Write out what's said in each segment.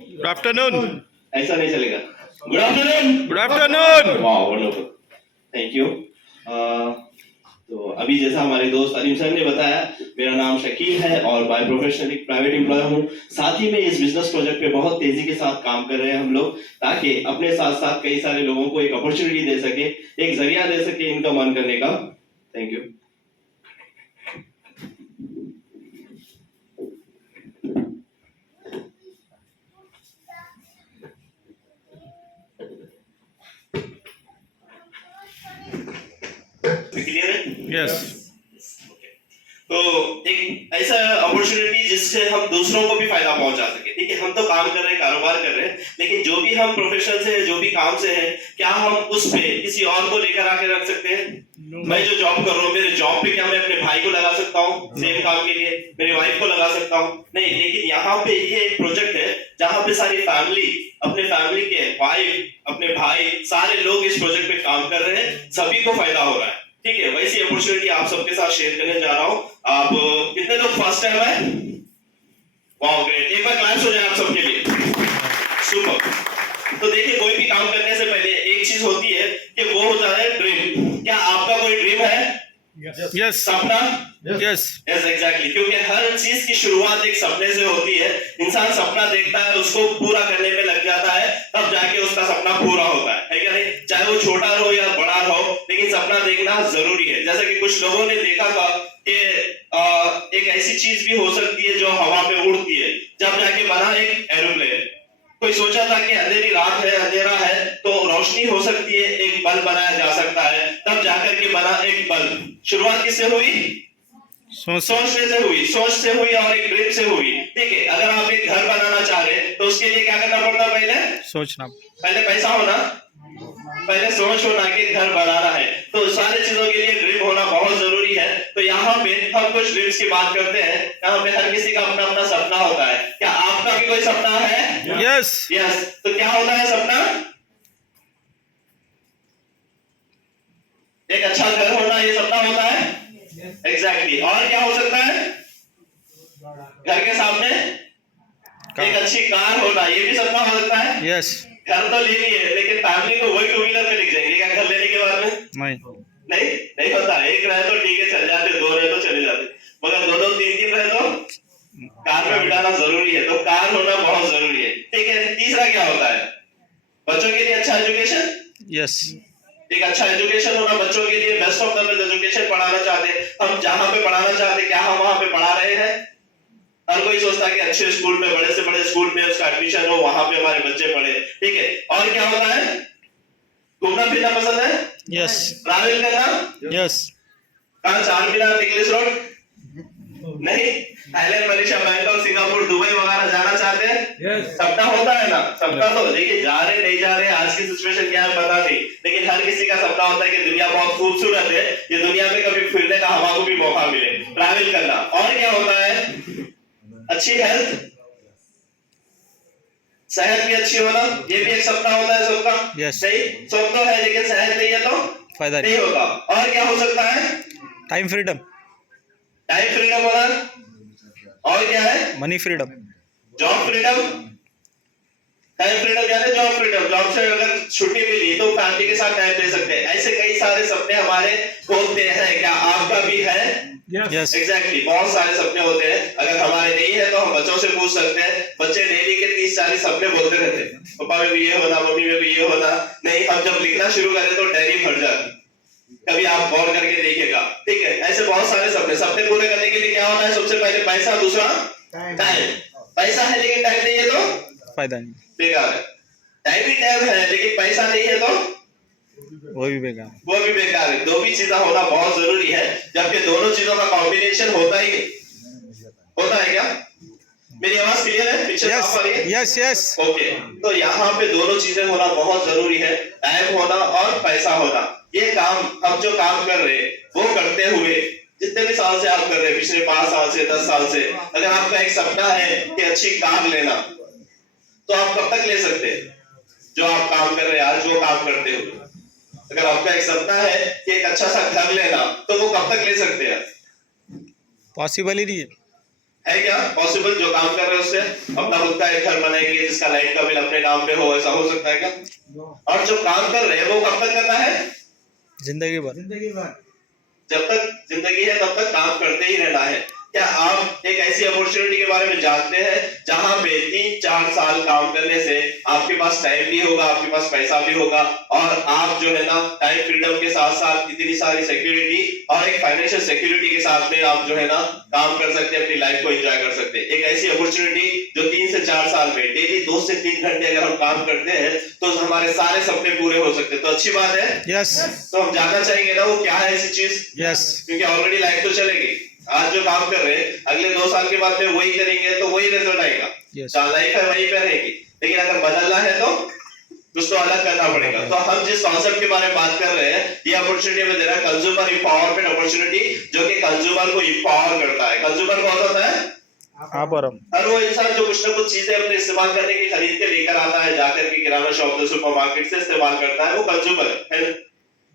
Good afternoon. ऐसा नहीं चलेगा। Good afternoon. Good afternoon. वाह वंडरफुल, थैंक यू। तो अभी जैसा हमारे दोस्त अलीम सर ने बताया, मेरा नाम शकील है और बाय प्रोफेशन एक प्राइवेट एम्प्लॉय हूँ। साथ ही में इस बिजनेस प्रोजेक्ट पे बहुत तेजी के साथ काम कर रहे हैं हम लोग, ताकि अपने साथ साथ कई सारे लोगों को एक अपॉर्चुनिटी दे सके, एक जरिया दे सके इनकम अर्न करने का। Thank you. क्लियर है? यस। तो एक ऐसा अपॉर्चुनिटी जिससे हम दूसरों को भी फायदा पहुंचा सके। ठीक है, हम तो काम कर रहे हैं, कारोबार कर रहे हैं, लेकिन जो भी हम प्रोफेशन से है, जो भी काम से है, क्या हम उस पे किसी और को लेकर आके रख सकते हैं? मैं जो जॉब कर रहा हूँ, मेरे जॉब पे क्या मैं अपने भाई को लगा सकता हूँ सेम काम के लिए? मेरी वाइफ को लगा सकता हूँ? नहीं। लेकिन यहाँ पे ये एक प्रोजेक्ट है जहाँ पे सारी फैमिली, अपने फैमिली के वाइफ, अपने भाई, सारे लोग इस प्रोजेक्ट पे काम कर रहे हैं, सभी को फायदा हो रहा है। ठीक है, वैसी अपॉर्चुनिटी आप सबके साथ शेयर करने जा रहा हूँ। आप कितने लोग फर्स्ट टाइम है? वाह ग्रेट, एक बार क्लैप्स हो जाए आप सबके लिए। सुपर। तो देखिए, कोई भी काम करने से पहले एक चीज होती है कि वो होता है ड्रीम। क्या आपका कोई ड्रीम है? यस। सपना? यस। यस एग्जैक्टली, क्योंकि हर चीज की शुरुआत एक सपने से होती है। इंसान सपना देखता है, उसको पूरा करने में लग जाता है, तब जाके उसका सपना पूरा होता है क्या नहीं? चाहे वो छोटा हो या बड़ा हो, लेकिन सपना देखना जरूरी है। जैसे कि कुछ लोगों ने देखा था कि एक ऐसी चीज भी हो सकती है जो हवा में उड़ती है, जब जाके बना एक एरोप्लेन। कोई सोचा था कि अंधेरी रात है, अंधेरा है, तो रोशनी हो सकती है, एक बल्ब बनाया जा सकता है, तब जाकर के बना एक बल्ब। शुरुआत किससे हुई? सोचने से हुई, सोच से हुई और एक ड्रीम से हुई। ठीक है, अगर आप एक घर बनाना चाह रहे हैं तो उसके लिए क्या करना पड़ता? पहले सोचना, पहले पैसा होना, पहले सोच होना कि घर बनाना है। तो सारी चीजों के लिए ड्रीम होना बहुत जरूरी है। तो यहाँ पे हम कुछ ड्रीम्स की बात करते हैं। यहाँ पे हर किसी का अपना अपना सपना होता है। क्या आपका भी कोई सपना है? यस। यस। तो क्या होता है सपना? एक अच्छा घर होना, ये सपना होता है। एग्जैक्टली। और क्या हो सकता है? घर के सामने एक अच्छी कार होना, ये भी सपना हो सकता है। यस। घर तो लेनी है, लेकिन फैमिली को वही टू व्हीलर में लेके जाएंगे क्या घर लेने के बाद में? नहीं। नहीं, नहीं होता। एक रहे तो ठीक है, चल जाते, दो रहे तो चले जाते, मगर दो दो तीन तीन रहे तो कार में बिठाना जरूरी है। तो कार होना बहुत जरूरी है। ठीक है, तीसरा क्या होता है? बच्चों के लिए अच्छा एजुकेशन। यस। एक अच्छा एजुकेशन होना, बच्चों के लिए best of the best education पढ़ाना चाहते हैं हम। जहां पे पढ़ाना चाहते हैं, क्या हम वहां पे पढ़ा रहे हैं? हर कोई सोचता है कि अच्छे स्कूल में, बड़े से बड़े स्कूल में उसका एडमिशन हो, वहां पे हमारे बच्चे पढ़े। ठीक है, और क्या होता है? घूमना फिरना पसंद है? यस। ट्रैवल करना? यस। कहाँ? चार मीनार, निकलेस रोड? नहीं। Thailand, Malaysia, Bangkok, Singapore, Dubai वगैरह जाना चाहते हैं? यस। सपना होता है ना? सपना तो देखिए, जा रहे नहीं जा रहे, आज की सिचुएशन क्या है पता नहीं, लेकिन हर किसी का सपना होता है कि दुनिया बहुत खूबसूरत है, ये दुनिया में कभी फिरने का हवा को भी मौका मिले, ट्रैवल करना। और क्या होता है? अच्छी हेल्थ, सेहत भी अच्छी होना, ये भी एक सपना होता है सबका। Yes. नहीं, सब तो है, लेकिन सेहत नहीं है तो फायदा नहीं होता। और क्या हो सकता है? टाइम फ्रीडम, टाइम फ्रीडम होना। और क्या है? Money freedom, job freedom. Time freedom यानी जॉब फ्रीडम। जॉब से अगर छुट्टी मिली तो फैमिली के साथ टाइम दे सकते हैं। ऐसे कई सारे सपने हमारे होते हैं। क्या आपका भी है? यस। एग्जैक्टली, बहुत सारे सपने होते हैं। अगर हमारे नहीं है तो हम बच्चों से पूछ सकते हैं। बच्चे डेली के 30-40 सपने बोलते रहते हैं, पापा में भी ये होना, मम्मी में भी ये होना। नहीं, हम जब लिखना शुरू करें तो डायरी भर जाती। कभी आप गौर करके देखिएगा। ठीक है, ऐसे बहुत सारे सपने। सपने पूरे करने के लिए क्या होता है? सबसे पहले पैसा, दूसरा टाइम। पैसा है लेकिन टाइम नहीं है तो फायदा नहीं, बेकार है। टाइम भी टाइम है लेकिन पैसा नहीं है तो वो भी बेकार। वो भी बेकार है। दो भी चीजें होना बहुत जरूरी है, जबकि दोनों चीजों का कॉम्बिनेशन होता ही होता है। क्या मेरी आवाज क्लियर है? पीछे यस। साफ आ रही है? यस। यस। ओके। तो यहाँ पे दोनों चीजें होना बहुत जरूरी है, टाइम होना और पैसा होना। ये काम, हम जो काम कर रहे हैं वो करते हुए, जितने भी साल से आप कर रहे हैं, पिछले 5 साल से, 10 साल से, अगर आपका एक सपना है कि अच्छी कार लेना, तो आप कब तक ले सकते हैं? जो आप काम कर रहे हैं आज, वो काम करते हुए। अगर आपका एक सपना है कि एक अच्छा सा घर लेना, तो वो कब तक ले सकते हैं? पॉसिबल ही नहीं है। है क्या पॉसिबल? जो काम कर रहे हैं उससे अपना खुद का एक घर बनाएंगे जिसका लाइट का बिल अपने नाम पे हो, ऐसा हो सकता है क्या? और जो काम कर रहे हैं वो कब तक करना है? जिंदगी भर। जब तक जिंदगी है तब तक काम करते ही रहना है। क्या आप एक ऐसी अपॉर्चुनिटी के बारे में जानते हैं जहां पे 3-4 साल काम करने से आपके पास टाइम भी होगा, आपके पास पैसा भी होगा, और आप जो है ना टाइम फ्रीडम के साथ साथ इतनी सारी सिक्योरिटी और एक फाइनेंशियल सिक्योरिटी के साथ में आप जो है ना काम कर सकते हैं, अपनी लाइफ को एंजॉय कर सकते हैं। एक ऐसी अपॉर्चुनिटी जो 3 से 4 साल में डेली 2 से 3 घंटे अगर हम काम करते हैं तो हमारे सारे सपने पूरे हो सकते हैं। तो अच्छी बात है। यस तो हम जानना चाहेंगे ना वो क्या है ऐसी चीज, यस क्योंकि ऑलरेडी लाइफ तो चलेगी। आज जो काम कर रहे हैं अगले 2 साल के बाद में वही करेंगे तो वही रिजल्ट आएगा। Yes. जहाँ लाइफ है वहीं पे रहेगी, लेकिन अगर बदलना है तो कुछ तो अलग करना पड़ेगा। तो हम जिस कॉन्सेप्ट के बारे में बात कर रहे हैं ये अपॉर्चुनिटी में दे रहा है कंज्यूमर इंपावरमेंट अपॉर्चुनिटी, जो कि कंज्यूमर को इंपावर करता है। कंज्यूमर कौन होता है? आप और हम। हर वो इंसान जो कुछ ना कुछ चीजें अपने इस्तेमाल करने की खरीद के लेकर आता है, जाकर के किराना शॉप से सुपरमार्केट से इस्तेमाल करता है, वो कंज्यूमर है ना?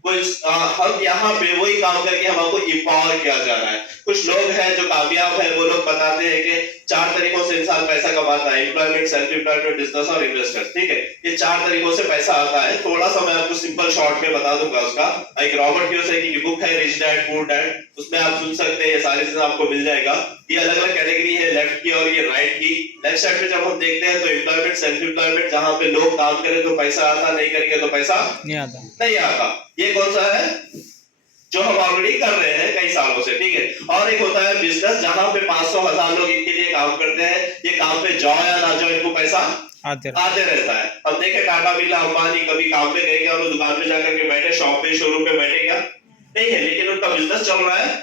हम यहाँ पे वही काम करके हमको इंपावर किया जा रहा है। कुछ लोग हैं जो कामयाब है, वो लोग बताते हैं कि 4 तरीकों से इंसान पैसा कमाता है, एम्प्लॉयमेंट, सेल्फ एम्प्लॉयमेंट, बिजनेस और इन्वेस्टमेंट। ठीक है, ये 4 तरीकों से पैसा आता है। थोड़ा सा मैं आपको सिंपल शॉर्ट में बता दूंगा उसका। एक रॉबर्ट कियोसाकी की बुक है रिच डैड पुअर डैड, उसमें आप सुन सकते हैं, ये सारी चीजें आपको मिल जाएगा। ये अलग अलग कैटेगरी है, लेफ्ट की और ये राइट की। लेफ्ट साइड पे जब हम देखते हैं तो एम्प्लॉयमेंट, सेल्फ एम्प्लॉयमेंट, जहां पे लोग काम करें तो पैसा आता, नहीं करेंगे तो पैसा नहीं आता। ये कौन सा है? जो हम ऑलरेडी कर रहे हैं कई सालों से। ठीक है, और एक होता है बिजनेस, जहां पे 500,000 लोग इनके लिए काम करते हैं। ये काम पे जाओ या ना जाओ इनको पैसा आते रहता है। हम देखे टाटा, बिरला, अंबानी कभी काम पे गए क्या? उन्होंने दुकान पे जाकर के बैठे, शॉप पे, शोरूम पे बैठे क्या? नहीं है, लेकिन उनका बिजनेस चल रहा है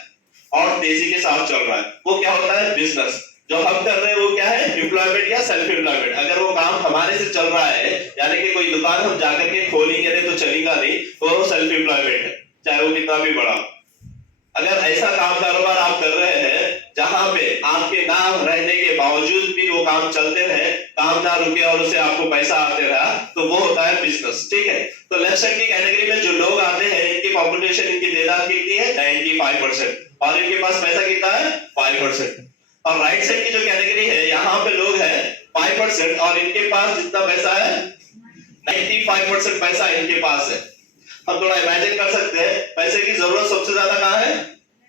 और तेजी के साथ चल रहा है। वो क्या होता है? बिजनेस। जो हम कर रहे हैं वो क्या है? एम्प्लॉयमेंट या सेल्फ एम्प्लॉयमेंट। अगर वो काम हमारे से चल रहा है, यानी कि कोई दुकान हम जाकर के खोलेंगे नहीं तो चलेगा नहीं, तो वो सेल्फ एम्प्लॉयमेंट है, चाहे वो कितना भी बड़ा। अगर ऐसा काम कारोबार आप कर रहे हैं जहां पे आपके ना रहने के बावजूद भी वो काम चलते रहे, काम ना रुके और उससे आपको पैसा आते रहा, तो वो होता है बिजनेस। ठीक है, तो लेफ्ट साइड की कैटेगरी में जो लोग आते हैं इनकी पॉपुलेशन, इनकी तादाद कितनी है? 95%, और इनके पास पैसा कितना है? 5%। और राइट साइड की जो कैटेगरी है यहाँ पे लोग हैं 5% और इनके पास जितना पैसा है 95% पैसा इनके पास है। हम थोड़ा इमेजिन कर सकते हैं पैसे की जरूरत सबसे ज्यादा कहाँ है?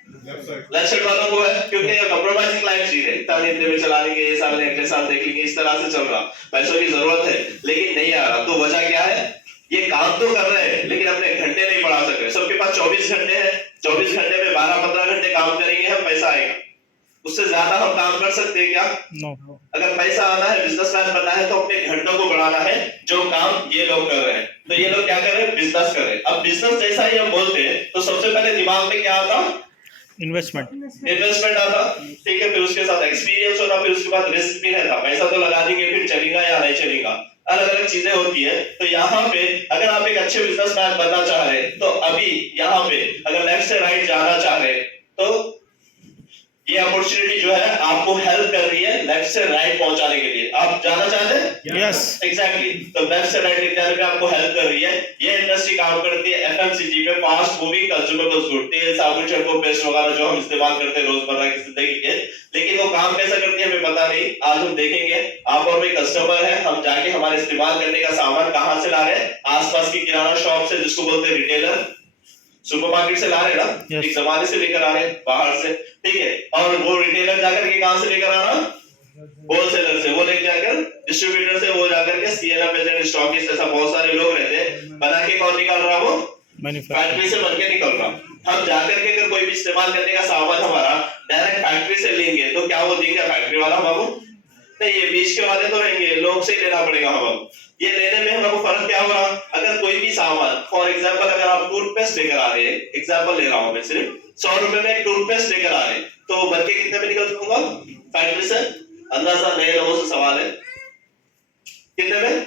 लेफ्ट साइड वालों को है, क्योंकि ये कंप्रोमाइजिंग लाइफ जी रहे, इतना इतने में चला लेंगे, ये साल अगले साल देख लेंगे, इस तरह से चल रहा। पैसों की जरूरत है लेकिन नहीं आ रहा, तो वजह क्या है? ये काम तो कर रहे हैं लेकिन अपने घंटे नहीं बढ़ा सक रहे। सबके पास 24 घंटे है, 24 घंटे में 12-15 घंटे काम करेंगे हम, पैसा आएगा। उससे ज्यादा हम काम कर सकते हैं क्या? नो। अगर पैसा आना है, बिजनेसमैन बनना है, तो अपने घंटों को बढ़ाना है, जो काम ये लोग कर रहे हैं। तो ये लोग क्या कर रहे हैं? बिजनेस कर रहे हैं। अब बिजनेस जैसा ही हम बोलते हैं तो सबसे पहले दिमाग में क्या आता? इन्वेस्टमेंट आता। ठीक है, फिर उसके साथ एक्सपीरियंस होता, फिर उसके बाद रिस्क भी रहता। पैसा तो लगा देंगे, फिर चलेगा या नहीं चलेगा, अलग अलग चीजें होती है। तो यहाँ पे अगर आप एक अच्छे बिजनेसमैन बनना चाह रहे हैं तो अभी यहाँ पे अगर लेफ्ट से राइट जाना चाह रहे हैं तो ये अपॉर्चुनिटी जो है आपको हेल्प कर रही है लेफ्ट से राइट पहुंचाने के लिए। आप जाना चाहते हैं? यस एग्जैक्टली, तो लेफ्ट से राइट लेके जाने में आपको हेल्प कर रही है। ये इंडस्ट्री काम करती है एफएमसीजी पे, फास्ट मूविंग कंज्यूमेबल्स गुड, तेल, साबुन, शैम्पू, पेस्ट वगैरह जो हम इस्तेमाल करते हैं रोजमर्रा की जिंदगी के। लेकिन वो काम कैसा करती है हमें पता नहीं, आज हम देखेंगे। आप और मैं कस्टमर है, हम जाके हमारे इस्तेमाल करने का सामान कहां से ला रहे हैं? आसपास की किराना शॉप से, जिसको बोलते हैं रिटेलर, सुपरमार्केट से ला रहे ना, yes. एक जमाने से लेकर आ रहे हैं बाहर से। ठीक है, और वो रिटेलर जाकर के कहां से लेकर आना? होलसेलर से, वो लेकर जाकर डिस्ट्रीब्यूटर से, वो जाकर के सीएनएफ एजेंट, स्टॉकिस्ट, ऐसा बहुत सारे लोग रहते हैं। बना के कौन निकाल रहा? वो फैक्ट्री से बन के निकल रहा। हम जाकर के अगर कोई भी इस्तेमाल करने का सामान हमारा डायरेक्ट फैक्ट्री से लेंगे तो क्या वो देंगे फैक्ट्री वाला हमको? नहीं, ये बीच के वाले तो रहेंगे, लोग से लेना पड़ेगा हमको। ये लेने में हमको फर्क क्या हो रहा? अगर कोई भी सामान, फॉर एग्जांपल अगर आप टूथपेस्ट लेकर आ रहे हैं, एग्जांपल ले रहा हूं मैं, सिर्फ 100 रुपए में एक टूथपेस्ट लेकर आ रहे हैं, तो बन के कितने में निकल सकूंगा फैक्ट्री से? अंदाजा नए लोगों से सवाल है, कितने में?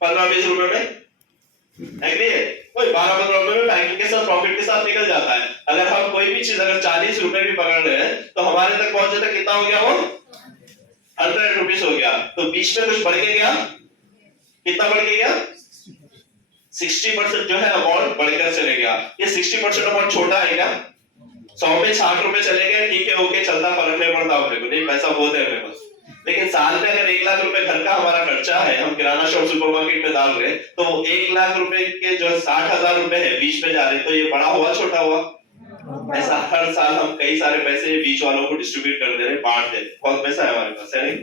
15-20 रुपए में। एग्री है? कोई 12-15 रुपए में पैकिंग के साथ, प्रॉफिट के साथ निकल जाता है। अगर हम कोई भी चीज अगर 40 रुपए भी पकड़ रहे हैं तो हमारे तक पहुंचे तक कितना हो गया? वो 100 रुपीज हो गया। तो बीच में कुछ बढ़ के गया, कितना बढ़ के गया? 60% जो है अमाउंट बढ़कर चले गया। ये 60% अमाउंट छोटा है क्या? 100 पे 60 रुपए चले गए, ठीक है, ओके, चलता, फर्क नहीं पड़ता अपने को, नहीं, पैसा बहुत है मेरे पास। लेकिन साल में अगर 1 लाख रुपए घर का हमारा खर्चा है, हम किराना शॉप सुपरमार्केट में डाल रहे हैं, तो 1 लाख रुपए के जो 60,000 रुपए है बीच में जा रहे, तो ये बड़ा हुआ छोटा हुआ? ऐसा हर साल हम कई सारे पैसे बीच वालों को डिस्ट्रीब्यूट कर दे रहे, बांट दे रहे, बहुत पैसा है हमारे पास, है नहीं?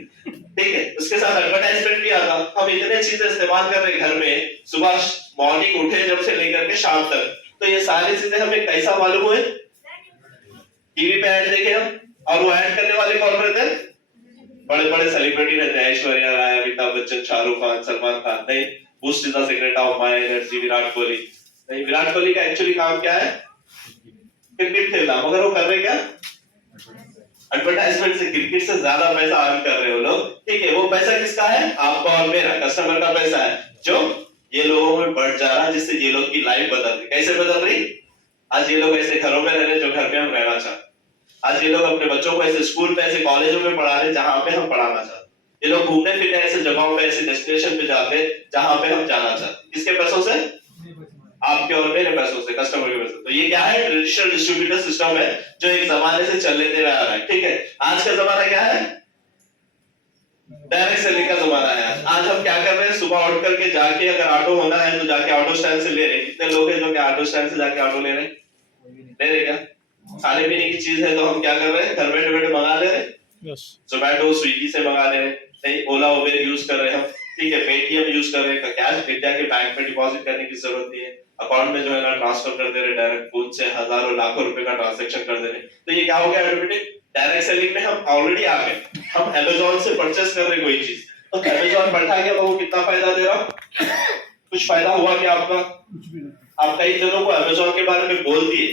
ठीक है, उसके साथ एडवर्टाइजमेंट भी आता, हम इतने चीजें इस्तेमाल कर रहे घर में, सुबह मॉर्निंग उठे जब से लेकर के शाम तक, तो ये सारी चीजें हमें कैसा मालूम हुए? टीवी पे ऐड देखे हम, और वो ऐड करने वाले कौन रहते हैं? बड़े बड़े सेलिब्रिटी रहते हैं, ऐश्वर्या राय, अमिताभ बच्चन, शाहरुख खान, सलमान खान। नहीं, boost is the secret of my energy, Virat Kohli. नहीं, विराट कोहली का एक्चुअली काम क्या है? क्रिकेट खेलना, मगर वो कर रहे क्या? एडवर्टाइजमेंट से, क्रिकेट से ज्यादा पैसा अर्न कर रहे हो लोग, ठीक है। वो पैसा किसका है? आपका और मेरा, कस्टमर का पैसा है, जो ये लोगों में बढ़ जा रहा है, जिससे ये लोग की लाइफ बदल रही। कैसे बदल रही? आज ये लोग ऐसे घरों में रह रहे जो घर पे हम रहना चाहते, आज ये लोग अपने बच्चों को ऐसे स्कूल पे, ऐसे कॉलेजों में पढ़ा रहे जहां पे हम पढ़ाना चाहते, ये लोग घूमने फिरने ऐसे जगहों पे, ऐसे डेस्टिनेशन पे जाते जहां पे हम जाना चाहते। किसके पैसों से? आपके और मेरे पैसों से, कस्टमर के पैसों। तो ये क्या है? ट्रेडिशनल डिस्ट्रीब्यूटर सिस्टम है, जो एक जमाने से चल लेते हुए आ रहा है, ठीक है। आज का जमाना क्या है? डायरेक्ट सेलिंग का जमाना है। आज हम क्या कर रहे हैं? सुबह उठ करके जाके, अगर ऑटो होना है तो जाके ऑटो स्टैंड से ले रहे। कितने लोग हैं जो कि ऑटो स्टैंड से जाके ऑटो ले रहे? ले रहे क्या? खाने पीने की चीज है तो हम क्या कर रहे हैं? घर बैठे बैठे मंगा ले रहे, जोमेटो स्विगी से मंगा ले रहे, नहीं, ओला उबेर यूज कर रहे हम, ठीक है, पेटीएम यूज कर रहे हैं, कैश भेज जाके बैंक में डिपॉजिट करने की जरूरत नहीं है, अकाउंट में जो है ना ट्रांसफर कर दे रहे, डायरेक्ट फोन से हजारों लाखों रुपए का ट्रांजैक्शन कर दे रहे। तो ये क्या हो गया? ऑटोमेटिक डायरेक्ट सेलिंग में हम ऑलरेडी आ गए। हम अमेज़न से परचेस कर रहे कोई चीज, तो अमेज़न बैठा के वो कितना फायदा दे रहा? कुछ फायदा हुआ क्या आपका? आप कई जनों को अमेज़न के बारे में बोल दिए,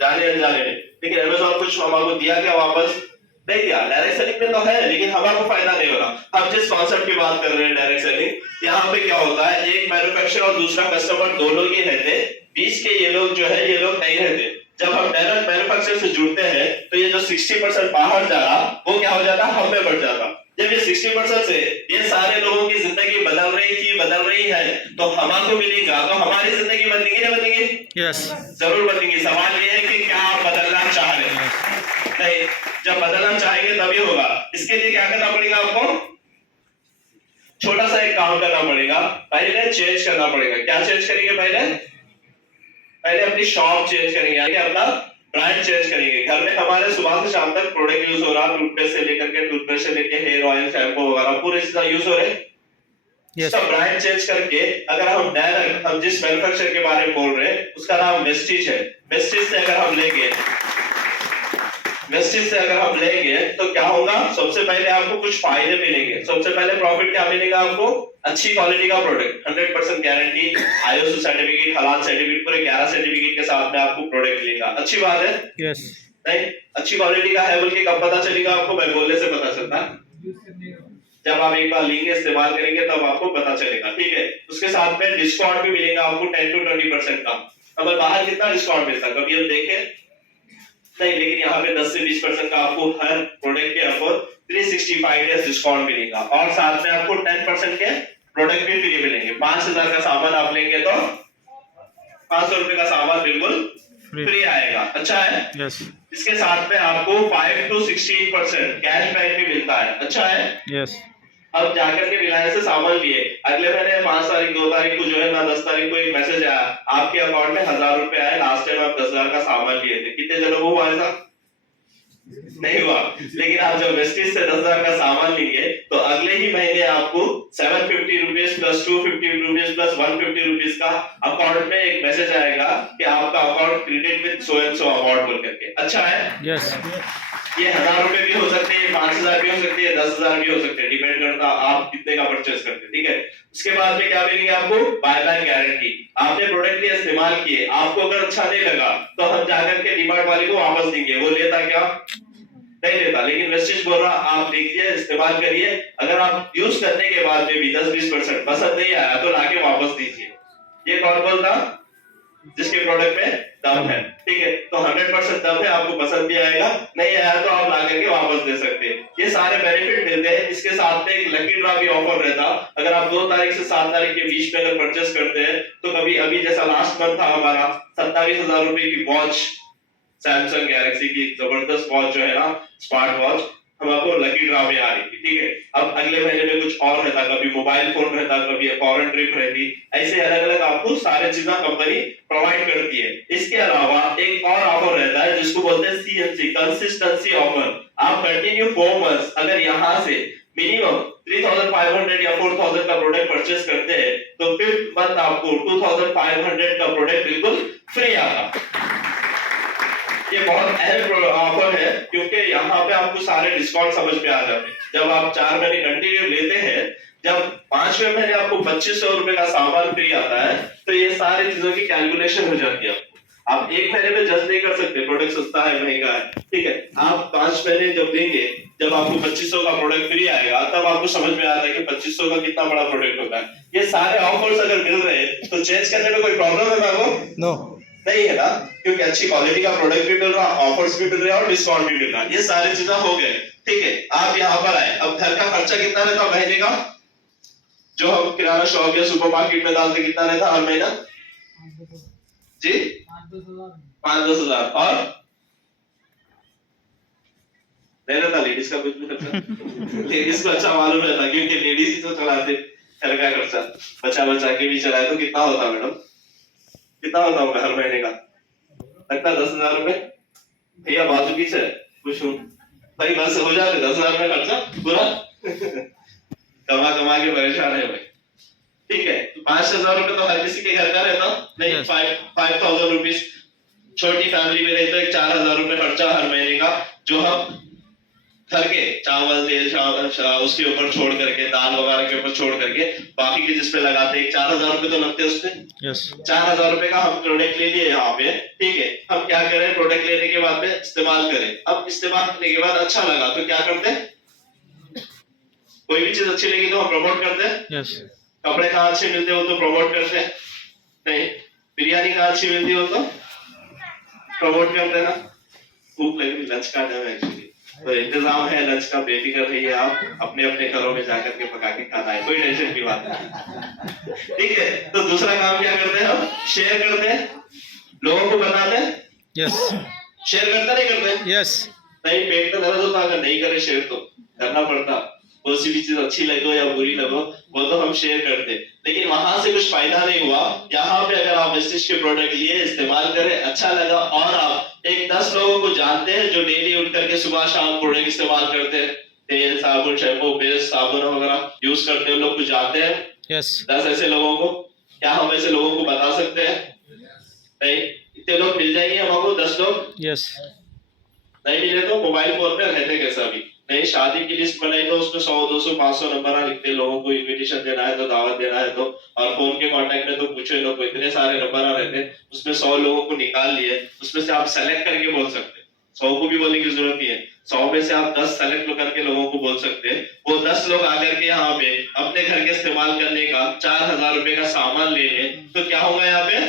जाने अनजाने में, लेकिन अमेज़न कुछ हमारे दिया क्या वापस? नहीं दिया। डायरेक्ट सेलिंग में तो है, लेकिन हमारे फायदा नहीं हो रहा। हम जिस कॉन्सेप्ट की बात कर रहे हैं डायरेक्ट सेलिंग, यहाँ पे क्या होता है? एक मैन्युफैक्चरर और दूसरा कस्टमर, दो लोग ही रहते, बीच के ये लोग जो है, ये लोग नहीं रहते। जब हम डायरेक्ट मैन्युफैक्चरर से जुड़ते हैं, तो ये जो 60% बाहर जा रहा, वो क्या हो जाता? हम में बढ़ जाता। जब ये 60% से ये सारे लोगों की जिंदगी बदल रही है, तो हमारे मिलेगा, तो हमारी जिंदगी बदलेगी ना बदलेगी? यस, जरूर बदलेगी। सवाल ये है कि क्या आप बदलना चाह रहे हैं? नहीं, जब बदलना चाहेंगे तभी होगा। इसके लिए क्या करना पड़ेगा आपको? छोटा सा एक काम करना पड़ेगा, पहले चेंज करना पड़ेगा। क्या चेंज करेंगे? पहले अपनी शॉप चेंज करेंगे, यानी अपना ब्रांड चेंज करेंगे। घर में हमारे सुबह से शाम तक प्रोडक्ट यूज हो रहा, टूथपेस्ट से लेकर के, टूथब्रश से लेके हेयर ऑयल, शैम्पू वगैरह पूरे चीजें यूज हो रहे। इसका ब्रांड चेंज करके, अगर हम डायरेक्ट, हम जिस मैन्युफैक्चरर के बारे में बोल रहे हैं उसका नाम वेस्टीज है, वेस्टीज से अगर हम लेंगे तो क्या होगा? सबसे पहले आपको कुछ फायदे मिलेंगे। सबसे पहले प्रॉफिट क्या मिलेगा आपको? अच्छी क्वालिटी का प्रोडक्ट, 100% गारंटी, आईएसओ सर्टिफिकेट, हलाल सर्टिफिकेट, पूरे 11 सर्टिफिकेट के साथ में आपको प्रोडक्ट मिलेगा। अच्छी बात है। यस, नहीं, अच्छी क्वालिटी का है बोल के कब पता चलेगा आपको? मैं बोलने से पता चलता है, जब आप एक बार लेंगे, इस्तेमाल करेंगे, तब आपको पता चलेगा, ठीक है। उसके साथ में डिस्काउंट भी मिलेगा आपको 10 to 20% का। अब बाहर कितना डिस्काउंट मिलता है कभी हम देखे नहीं, लेकिन यहाँ पे 10 से 20% का आपको हर प्रोडक्ट के ऊपर 365 डेज डिस्काउंट मिलेगा, और साथ में आपको 10% के प्रोडक्ट भी फ्री मिलेंगे। 5000 का सामान आप लेंगे तो 500 रुपए का सामान बिल्कुल फ्री आएगा। अच्छा है। यस, इसके साथ में आपको 5 to 16% कैशबैक भी मिलता है। अच्छा है। यस, अब जाकर के रिलायंस से सामान लिए, अगले महीने 5 तारीख 2 तारीख को जो है ना 10 तारीख को एक मैसेज आया, आपके अकाउंट में 1000 रुपए आए, लास्ट टाइम आप 10,000 का सामान लिए थे। कितने जनों को हुआ ऐसा? नहीं हुआ। लेकिन आप जब वेस्टीज से 10,000 का सामान लेंगे तो अगले ही महीने आपको 750 rupees plus 250 rupees plus 150 rupees का अकाउंट में एक मैसेज आएगा कि आपका account credit with so and so amount बोल करके। अच्छा है। यस, ये 1000 रुपए भी हो सकते हैं, 5000 भी हो सकते हैं, 10,000 भी हो सकते हैं, डिपेंड करता आप कितने का परचेस करते हैं, ठीक है। उसके बाद में क्या मिलेगी आपको? Buy back guarantee. आपने प्रोडक्ट लिए, इस्तेमाल किए, आपको अगर अच्छा नहीं लगा तो हम जाकर के डीमार्ट वाले को वापस देंगे। वो लेता क्या? नहीं लेता। लेकिन वेस्टेज बोल रहा, आप देखिए, इस्तेमाल करिए, अगर आप यूज करने के बाद में भी 10-20% पसंद नहीं आया तो लाके वापस दीजिए। ये कौन बोलता? जिसके प्रोडक्ट में दम है, ठीक है। तो 100% दम है, आपको पसंद भी आएगा, नहीं आया तो आप ला करके वापस दे सकते हैं। ये सारे बेनिफिट मिलते हैं। इसके साथ में एक लकी ड्रॉ भी ऑफर रहता। अगर आप 2 तारीख से 7 तारीख के बीच में अगर परचेस करते हैं तो कभी, अभी जैसा लास्ट मंथ था हमारा, 27,000 रुपए की वॉच सैमसंग गैलेक्सी की जबरदस्त वॉच जो है ना, स्मार्ट वॉच, हम आपको लकी ड्रा में आ रही थी, ठीक है। अब अगले महीने में कुछ और रहता, कभी मोबाइल फोन रहता, कभी फॉरेन ट्रिप रहती, ऐसे अलग अलग आपको सारे चीजें कंपनी प्रोवाइड करती है। इसके अलावा एक और ऑफर रहता है जिसको बोलते हैं CNC, कंसिस्टेंसी ऑफर। आप कंटिन्यू 4 मंथ्स अगर यहाँ से मिनिमम 3500 या 4000 का प्रोडक्ट परचेस करते हैं तो 5th मंथ आपको 2500 का प्रोडक्ट बिल्कुल फ्री आता। ये बहुत अहम ऑफर है क्योंकि यहाँ पे आपको सारे डिस्काउंट समझ में आ जाते हैं। जब आप 4 महीने कंटिन्यू लेते हैं, जब 5वें महीने आपको 2500 रुपए का सामान फ्री आता है, तो ये सारी चीजों की कैलकुलेशन हो जाती है। आप एक महीने में जज नहीं कर सकते प्रोडक्ट सस्ता है महंगा है, ठीक है। आप 5 महीने जब देंगे, जब आपको 2500 का प्रोडक्ट फ्री आएगा, तब आपको समझ में आता है कि 2500 का कितना बड़ा प्रोडक्ट होता है। ये सारे ऑफर्स अगर मिल रहे हैं तो चेंज करने में कोई प्रॉब्लम है आपको? नो, नहीं है ना, क्योंकि अच्छी क्वालिटी का प्रोडक्ट भी मिल रहा, ऑफर्स भी मिल रहे हैं और डिस्काउंट भी मिल रहा है। ये सारी चीजें हो गए, ठीक है। आप यहाँ पर आए, अब घर का खर्चा कितना रहता महीने का, जो हम किराना शॉप या सुपरमार्केट में डालते, कितना रहता हर महीना जी? 5-10 हजार। और नहीं रहता लेडीज का कुछ भी खर्चा? लेडीज को अच्छा मालूम रहता क्योंकि लेडीज ही तो चलाते घर का खर्चा, बचा के भी चलाए तो कितना होता मैडम, कितना होता होगा हर महीने का? लगता 10,000 रुपए? भैया बाजू पीछे कुछ भाई, बस हो जाते 10,000 में खर्चा पूरा। कमा के परेशान है भाई, ठीक है। 5,000 रुपए तो हर किसी के घर का रहता नहीं। 5,000 रुपीज छोटी फैमिली में रहता है, 4,000 रुपए खर्चा हर महीने का, जो हम घर के चावल तेल उसके ऊपर छोड़ करके, दाल वगैरह के ऊपर छोड़ करके बाकी के जिसपे लगाते हैं 4,000 रुपए तो लगते हैं उसपे। 4,000 रुपए का हम प्रोडक्ट ले लिए यहाँ पे, ठीक है। हम क्या करें, प्रोडक्ट लेने के बाद में इस्तेमाल करें। अब इस्तेमाल करने के बाद अच्छा लगा तो क्या करते हैं, कोई भी चीज अच्छी लगी तो हम प्रमोट करते हैं। कपड़े कहाँ अच्छे मिलते हो तो प्रमोट करते हैं, नहीं बिरयानी कहाँ अच्छी मिलती हो तो प्रमोट करते हैं ना। भूख लगी, लंच का टाइम है एक्चुअली, तो इंतजाम है लंच का, बेफिक्र रहिए आप, अपने अपने घरों में जाकर के पका के खाना है, कोई टेंशन की बात नहीं, ठीक है। तो दूसरा काम क्या करते हैं हम, शेयर करते हैं, लोगों को बताते हैं। शेयर करते नहीं करते? नहीं, पेट का दर्द होता अगर नहीं करे शेयर तो करना पड़ता। कोई सी भी चीज अच्छी लगो या बुरी लगो वो तो हम शेयर करते, लेकिन वहां से कुछ फायदा नहीं हुआ। यहाँ पे अगर आप वेस्टिज के प्रोडक्ट लिए इस्तेमाल करें, अच्छा लगा, और आप एक 10 लोगों को जानते हैं जो डेली उठ करके सुबह शाम प्रोडक्ट इस्तेमाल करते हैं, तेल साबुन शैम्पू पेस्ट साबुन वगैरह यूज करते हैं, लोग को जानते हैं 10 ऐसे लोगों को। क्या हम ऐसे लोगों को बता सकते हैं? नहीं। इतने लोग मिल जाएंगे हमको 10 लोग? नहीं मिले तो मोबाइल फोन पे रहते कैसा भी नहीं। शादी की लिस्ट बनाई तो उसमें 100 200 500 नंबर लिखते, लोगों को इनविटेशन देना है तो, दावत देना है तो, और फोन के कांटेक्ट में तो पूछे लोग को, इतने सारे नंबर रहते, उसमें 100 लोगों को निकाल लिए, उसमें से आप सेलेक्ट करके बोल सकते हैं। 100 को भी बोलने की जरूरत नहीं है, 100 में से आप 10 सेलेक्ट करके लोगों को बोल सकते हैं। वो 10 लोग आकर के यहाँ पे अपने घर के इस्तेमाल करने का 4,000 रुपए का सामान ले लें, तो क्या होगा यहाँ पे,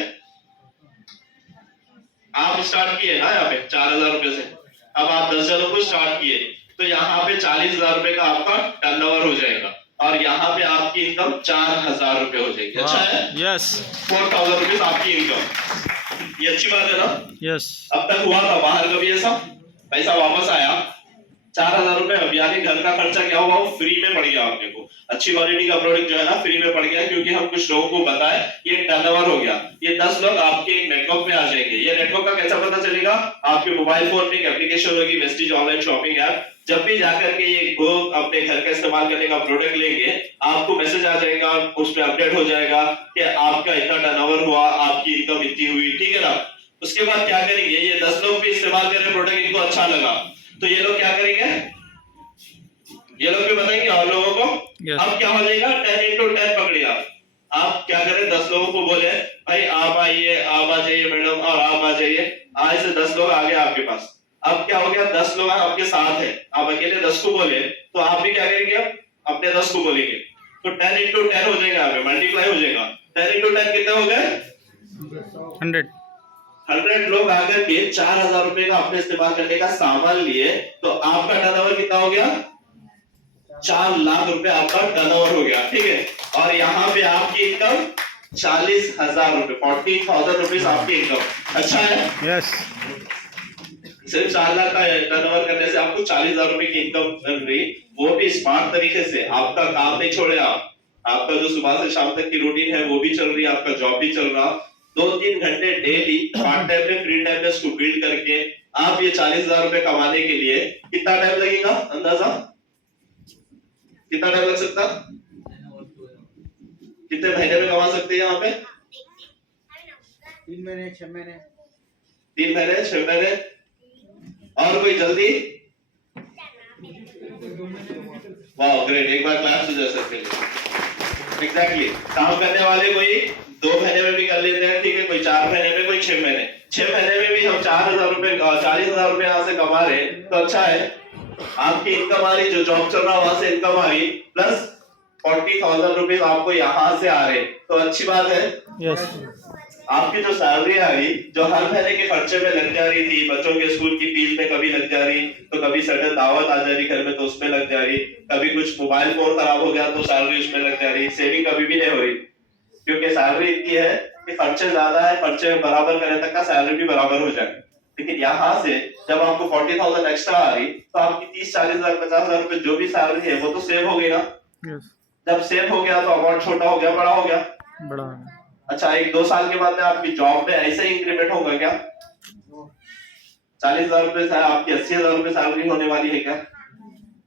आप स्टार्ट किए ना यहाँ पे 4,000 रुपए से, अब आप 10 जनों को स्टार्ट किए तो यहाँ पे 40,000 रुपए का आपका टर्नओवर हो जाएगा, और यहाँ पे आपकी इनकम 4,000 रुपए हो जाएगी। अच्छा है? 4,000 रुपीज आपकी इनकम, ये अच्छी बात है ना? अब तक हुआ था बाहर कभी ऐसा, पैसा वापस आया 4,000 रुपए, अब यानी घर का खर्चा क्या हुआ, फ्री में पड़ गया आपने को। अच्छी क्वालिटी का प्रोडक्ट जो है ना फ्री में पड़ गया, क्योंकि हम कुछ लोगों को बताए, ये टर्नओवर हो गया। ये 10 लोग आपके एक नेटवर्क में आ जाएंगे। ये नेटवर्क का कैसा पता चलेगा, आपके मोबाइल फोन में एक एप्लीकेशन होगी, वेस्टिज ऑनलाइन शॉपिंग ऐप। जब भी जाकर के ये लोग अपने घर का इस्तेमाल करने का प्रोडक्ट लेंगे, आपको मैसेज आ जाएगा, उसमें अपडेट हो जाएगा कि आपका इतना टर्नओवर हुआ, आपकी इनकम इतनी हुई, ठीक है ना। उसके बाद क्या करेंगे, ये 10 लोग भी इस्तेमाल कर रहे प्रोडक्ट, इनको अच्छा लगा तो ये लोग क्या करेंगे, ये लोग भी बताएंगे और लोगों को। अब क्या हो जाएगा, 10 into 10 पकड़िए आप क्या करें, 10 लोगों को बोले भाई आप आइए, आप आ जाइए मैडम, और आप आ जाइए, आज से 10 लोग आ गए आपके पास। अब क्या हो गया, 10 लोग आपके साथ है, आप अकेले 10 को बोले तो आप भी क्या करेंगे, अपने 10 को बोलेंगे, तो 10 into 10 हो जाएगा, यहाँ पे मल्टीप्लाई हो जाएगा। 10 into 10 कितने हो गए, 100 लोग आकर के 4,000 रुपए का अपने इस्तेमाल करने का सामान लिए, तो आपका टर्नओवर कितना हो गया, 4 लाख रुपए आपका टर्नओवर हो गया, ठीक है। और यहाँ पे आपकी इनकम 40,000 रुपए, 40,000 रुपीज आपकी इनकम। अच्छा है? सिर्फ 4 लाख का टर्नओवर करने से आपको 40,000 रुपए की इनकम मिल रही, वो भी स्मार्ट तरीके से। आपका काम नहीं छोड़े आप, आपका जो सुबह से शाम तक की रूटीन है वो भी चल रही है, आपका जॉब भी चल रहा, 2-3 घंटे डेली पार्ट टाइम में फ्री टाइम में इसको बिल्ड करके आप ये 40,000 रुपए कमाने के लिए कितना टाइम लगेगा अंदाजा, कितना टाइम लग सकता, कितने महीने में कमा सकते हैं यहाँ पे? 3 महीने 6 महीने 3 महीने 6 महीने। और कोई जल्दी? वाह ग्रेट, एक बार क्लैप्स हो जाए सर के लिए। एग्जैक्टली, काम करने वाले कोई 2 महीने में भी कर लेते हैं, ठीक है, कोई 4 महीने में, कोई 6 महीने। 6 महीने में भी हम 4,000 रुपए 40,000 रुपए यहाँ से कमा रहे हैं तो अच्छा है। आपकी इनकम आ रही, जो जॉब चल रहा वहां से इनकम आ रही, प्लस 40,000 रुपीज आपको यहाँ से आ रहे, तो अच्छी बात है। यस आपकी जो सैलरी आ रही, जो हर महीने के खर्चे में लग जा रही थी, बच्चों के स्कूल की फीस में कभी लग जा रही, तो कभी सडन दावत आ जा रही घर में तो उसमें लग जा रही, कभी कुछ मोबाइल फोन खराब हो गया तो सैलरी उसमें लग जा रही, सेविंग कभी भी नहीं हो रही, क्योंकि सैलरी इतनी है कि खर्चे ज्यादा है, खर्चे बराबर करने तक का सैलरी भी बराबर हो जाए। लेकिन यहाँ से जब आपको 40,000 एक्स्ट्रा आ रही तो आपकी 30-40,000 50,000 रुपए जो भी सैलरी है वो तो सेव हो गई ना। यस जब सेव हो गया तो अमाउंट छोटा हो गया, बड़ा हो गया। बड़ा अच्छा, 1-2 साल के बाद में आपकी जॉब में ऐसे ही इंक्रीमेंट होगा क्या? 40,000 रुपए से आपकी 80,000 रुपए सैलरी होने वाली है क्या?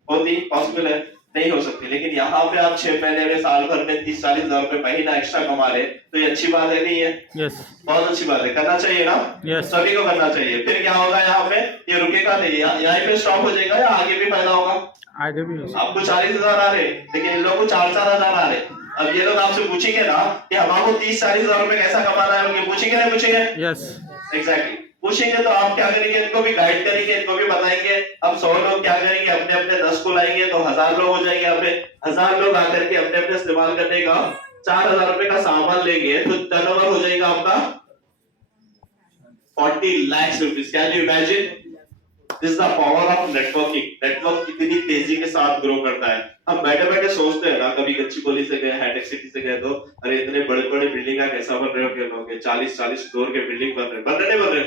होती पॉसिबल है? नहीं हो सकती। लेकिन यहाँ पे आप 6 महीने में, साल भर में 30-40,000 रुपए महीना एक्स्ट्रा कमा रहे, तो ये अच्छी बात है नहीं है? यस बहुत अच्छी बात है, करना चाहिए ना। यस सभी को करना चाहिए। फिर क्या होगा यहाँ पे, ये रुकेगा नहीं, यहाँ पे स्टॉप हो जाएगा या आगे भी फायदा होगा? आगे भी हो आपको 40,000 आ रहे, लेकिन इन लोगों को 4-4 हजार आ रहे। अब ये लोग आपसे पूछेंगे ना कि हमको 30-40,000 रुपए कैसा कमाना है, उनके पूछेंगे नहीं पूछेंगे? यस एग्जैक्टली, पूछेंगे तो आप क्या करेंगे, इनको भी गाइड करेंगे, इनको भी बताएंगे। अब 100 लोग क्या करेंगे, अपने अपने 10 को लाएंगे तो 1000 लोग हो जाएंगे। अपने 1000 लोग आकर के अपने अपने इस्तेमाल करने का 4,000 रुपए का सामान लेंगे तो टर्नओवर हो जाएगा आपका 40 lakh rupees. Can you imagine? This is the power of networking. Network कितनी तेजी के साथ ग्रो करता है। हम बैठे बैठे सोचते हैं ना, कभी गच्चीबोली से गए, हाईटेक सिटी से गए तो अरे इतने बड़े बड़े बिल्डिंग कैसा बन रहे होंगे लोग, 40-40 फ्लोर के बिल्डिंग बन रहे नहीं बन रहे?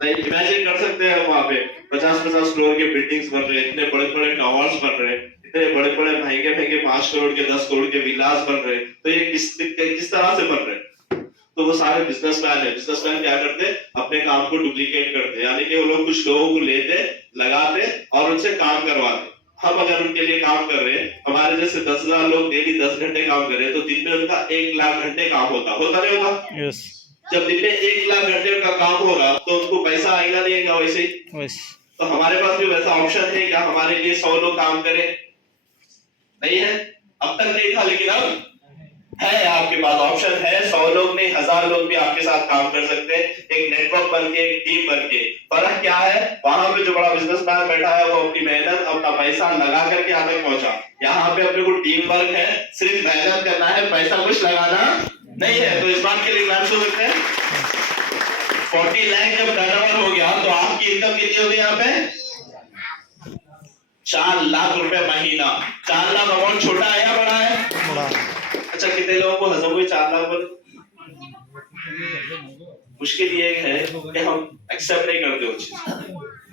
नहीं, इमेजिन कर सकते हैं वहां पे 50-50 फ्लोर के बिल्डिंग्स बन रहे, इतने बड़े बड़े टावर्स बन रहे, इतने बड़े बड़े महंगे महंगे 5 करोड़ के 10 करोड़ के विलास बन रहे, तो ये किस तरह से बन रहे? तो वो सारे बिजनेसमैन है। बिजनेसमैन क्या करते, अपने काम को डुप्लीकेट करते, यानी कि वो लोग कुछ लोगों को लेते, लगाते और उनसे काम करवाते। हम अगर उनके लिए काम कर रहे हैं, हमारे जैसे 10,000 लोग डेली 10 घंटे काम कर रहे हैं, तो दिन में उनका 1 लाख घंटे काम होता नहीं होता? यस जब दिन में 1 लाख घंटे का काम होगा तो उनको पैसा आएगा नहीं आएगा? वैसे ही यस तो हमारे पास भी वैसा ऑप्शन है क्या हमारे लिए 100 लोग काम करें? नहीं है, अब तक नहीं था, लेकिन अब है, आपके पास ऑप्शन है। 100 लोग नहीं, 1000 लोग भी आपके साथ काम कर सकते हैं, एक नेटवर्क बन के, एक टीम बन के। फर्क क्या है, वहां पे जो बड़ा बिजनेसमैन बैठा है वो अपनी मेहनत, अपना पैसा लगा करके यहाँ तक पहुंचा। यहाँ पे अपने को टीम वर्क है, सिर्फ मेहनत करना है, पैसा कुछ लगाना नहीं है। तो इस बात के लिए क्लास हो सकते हैं। 40 लाख जब टर्नओवर हो गया तो आपकी इनकम कितनी होगी यहाँ पे? 4 लाख रुपए महीना। 4 लाख अमाउंट छोटा है या बड़ा है? बड़ा अच्छा, कितने लोगों को हजम हुई 4 लाख बोले? मुश्किल ये है कि हम एक्सेप्ट नहीं करते वो चीज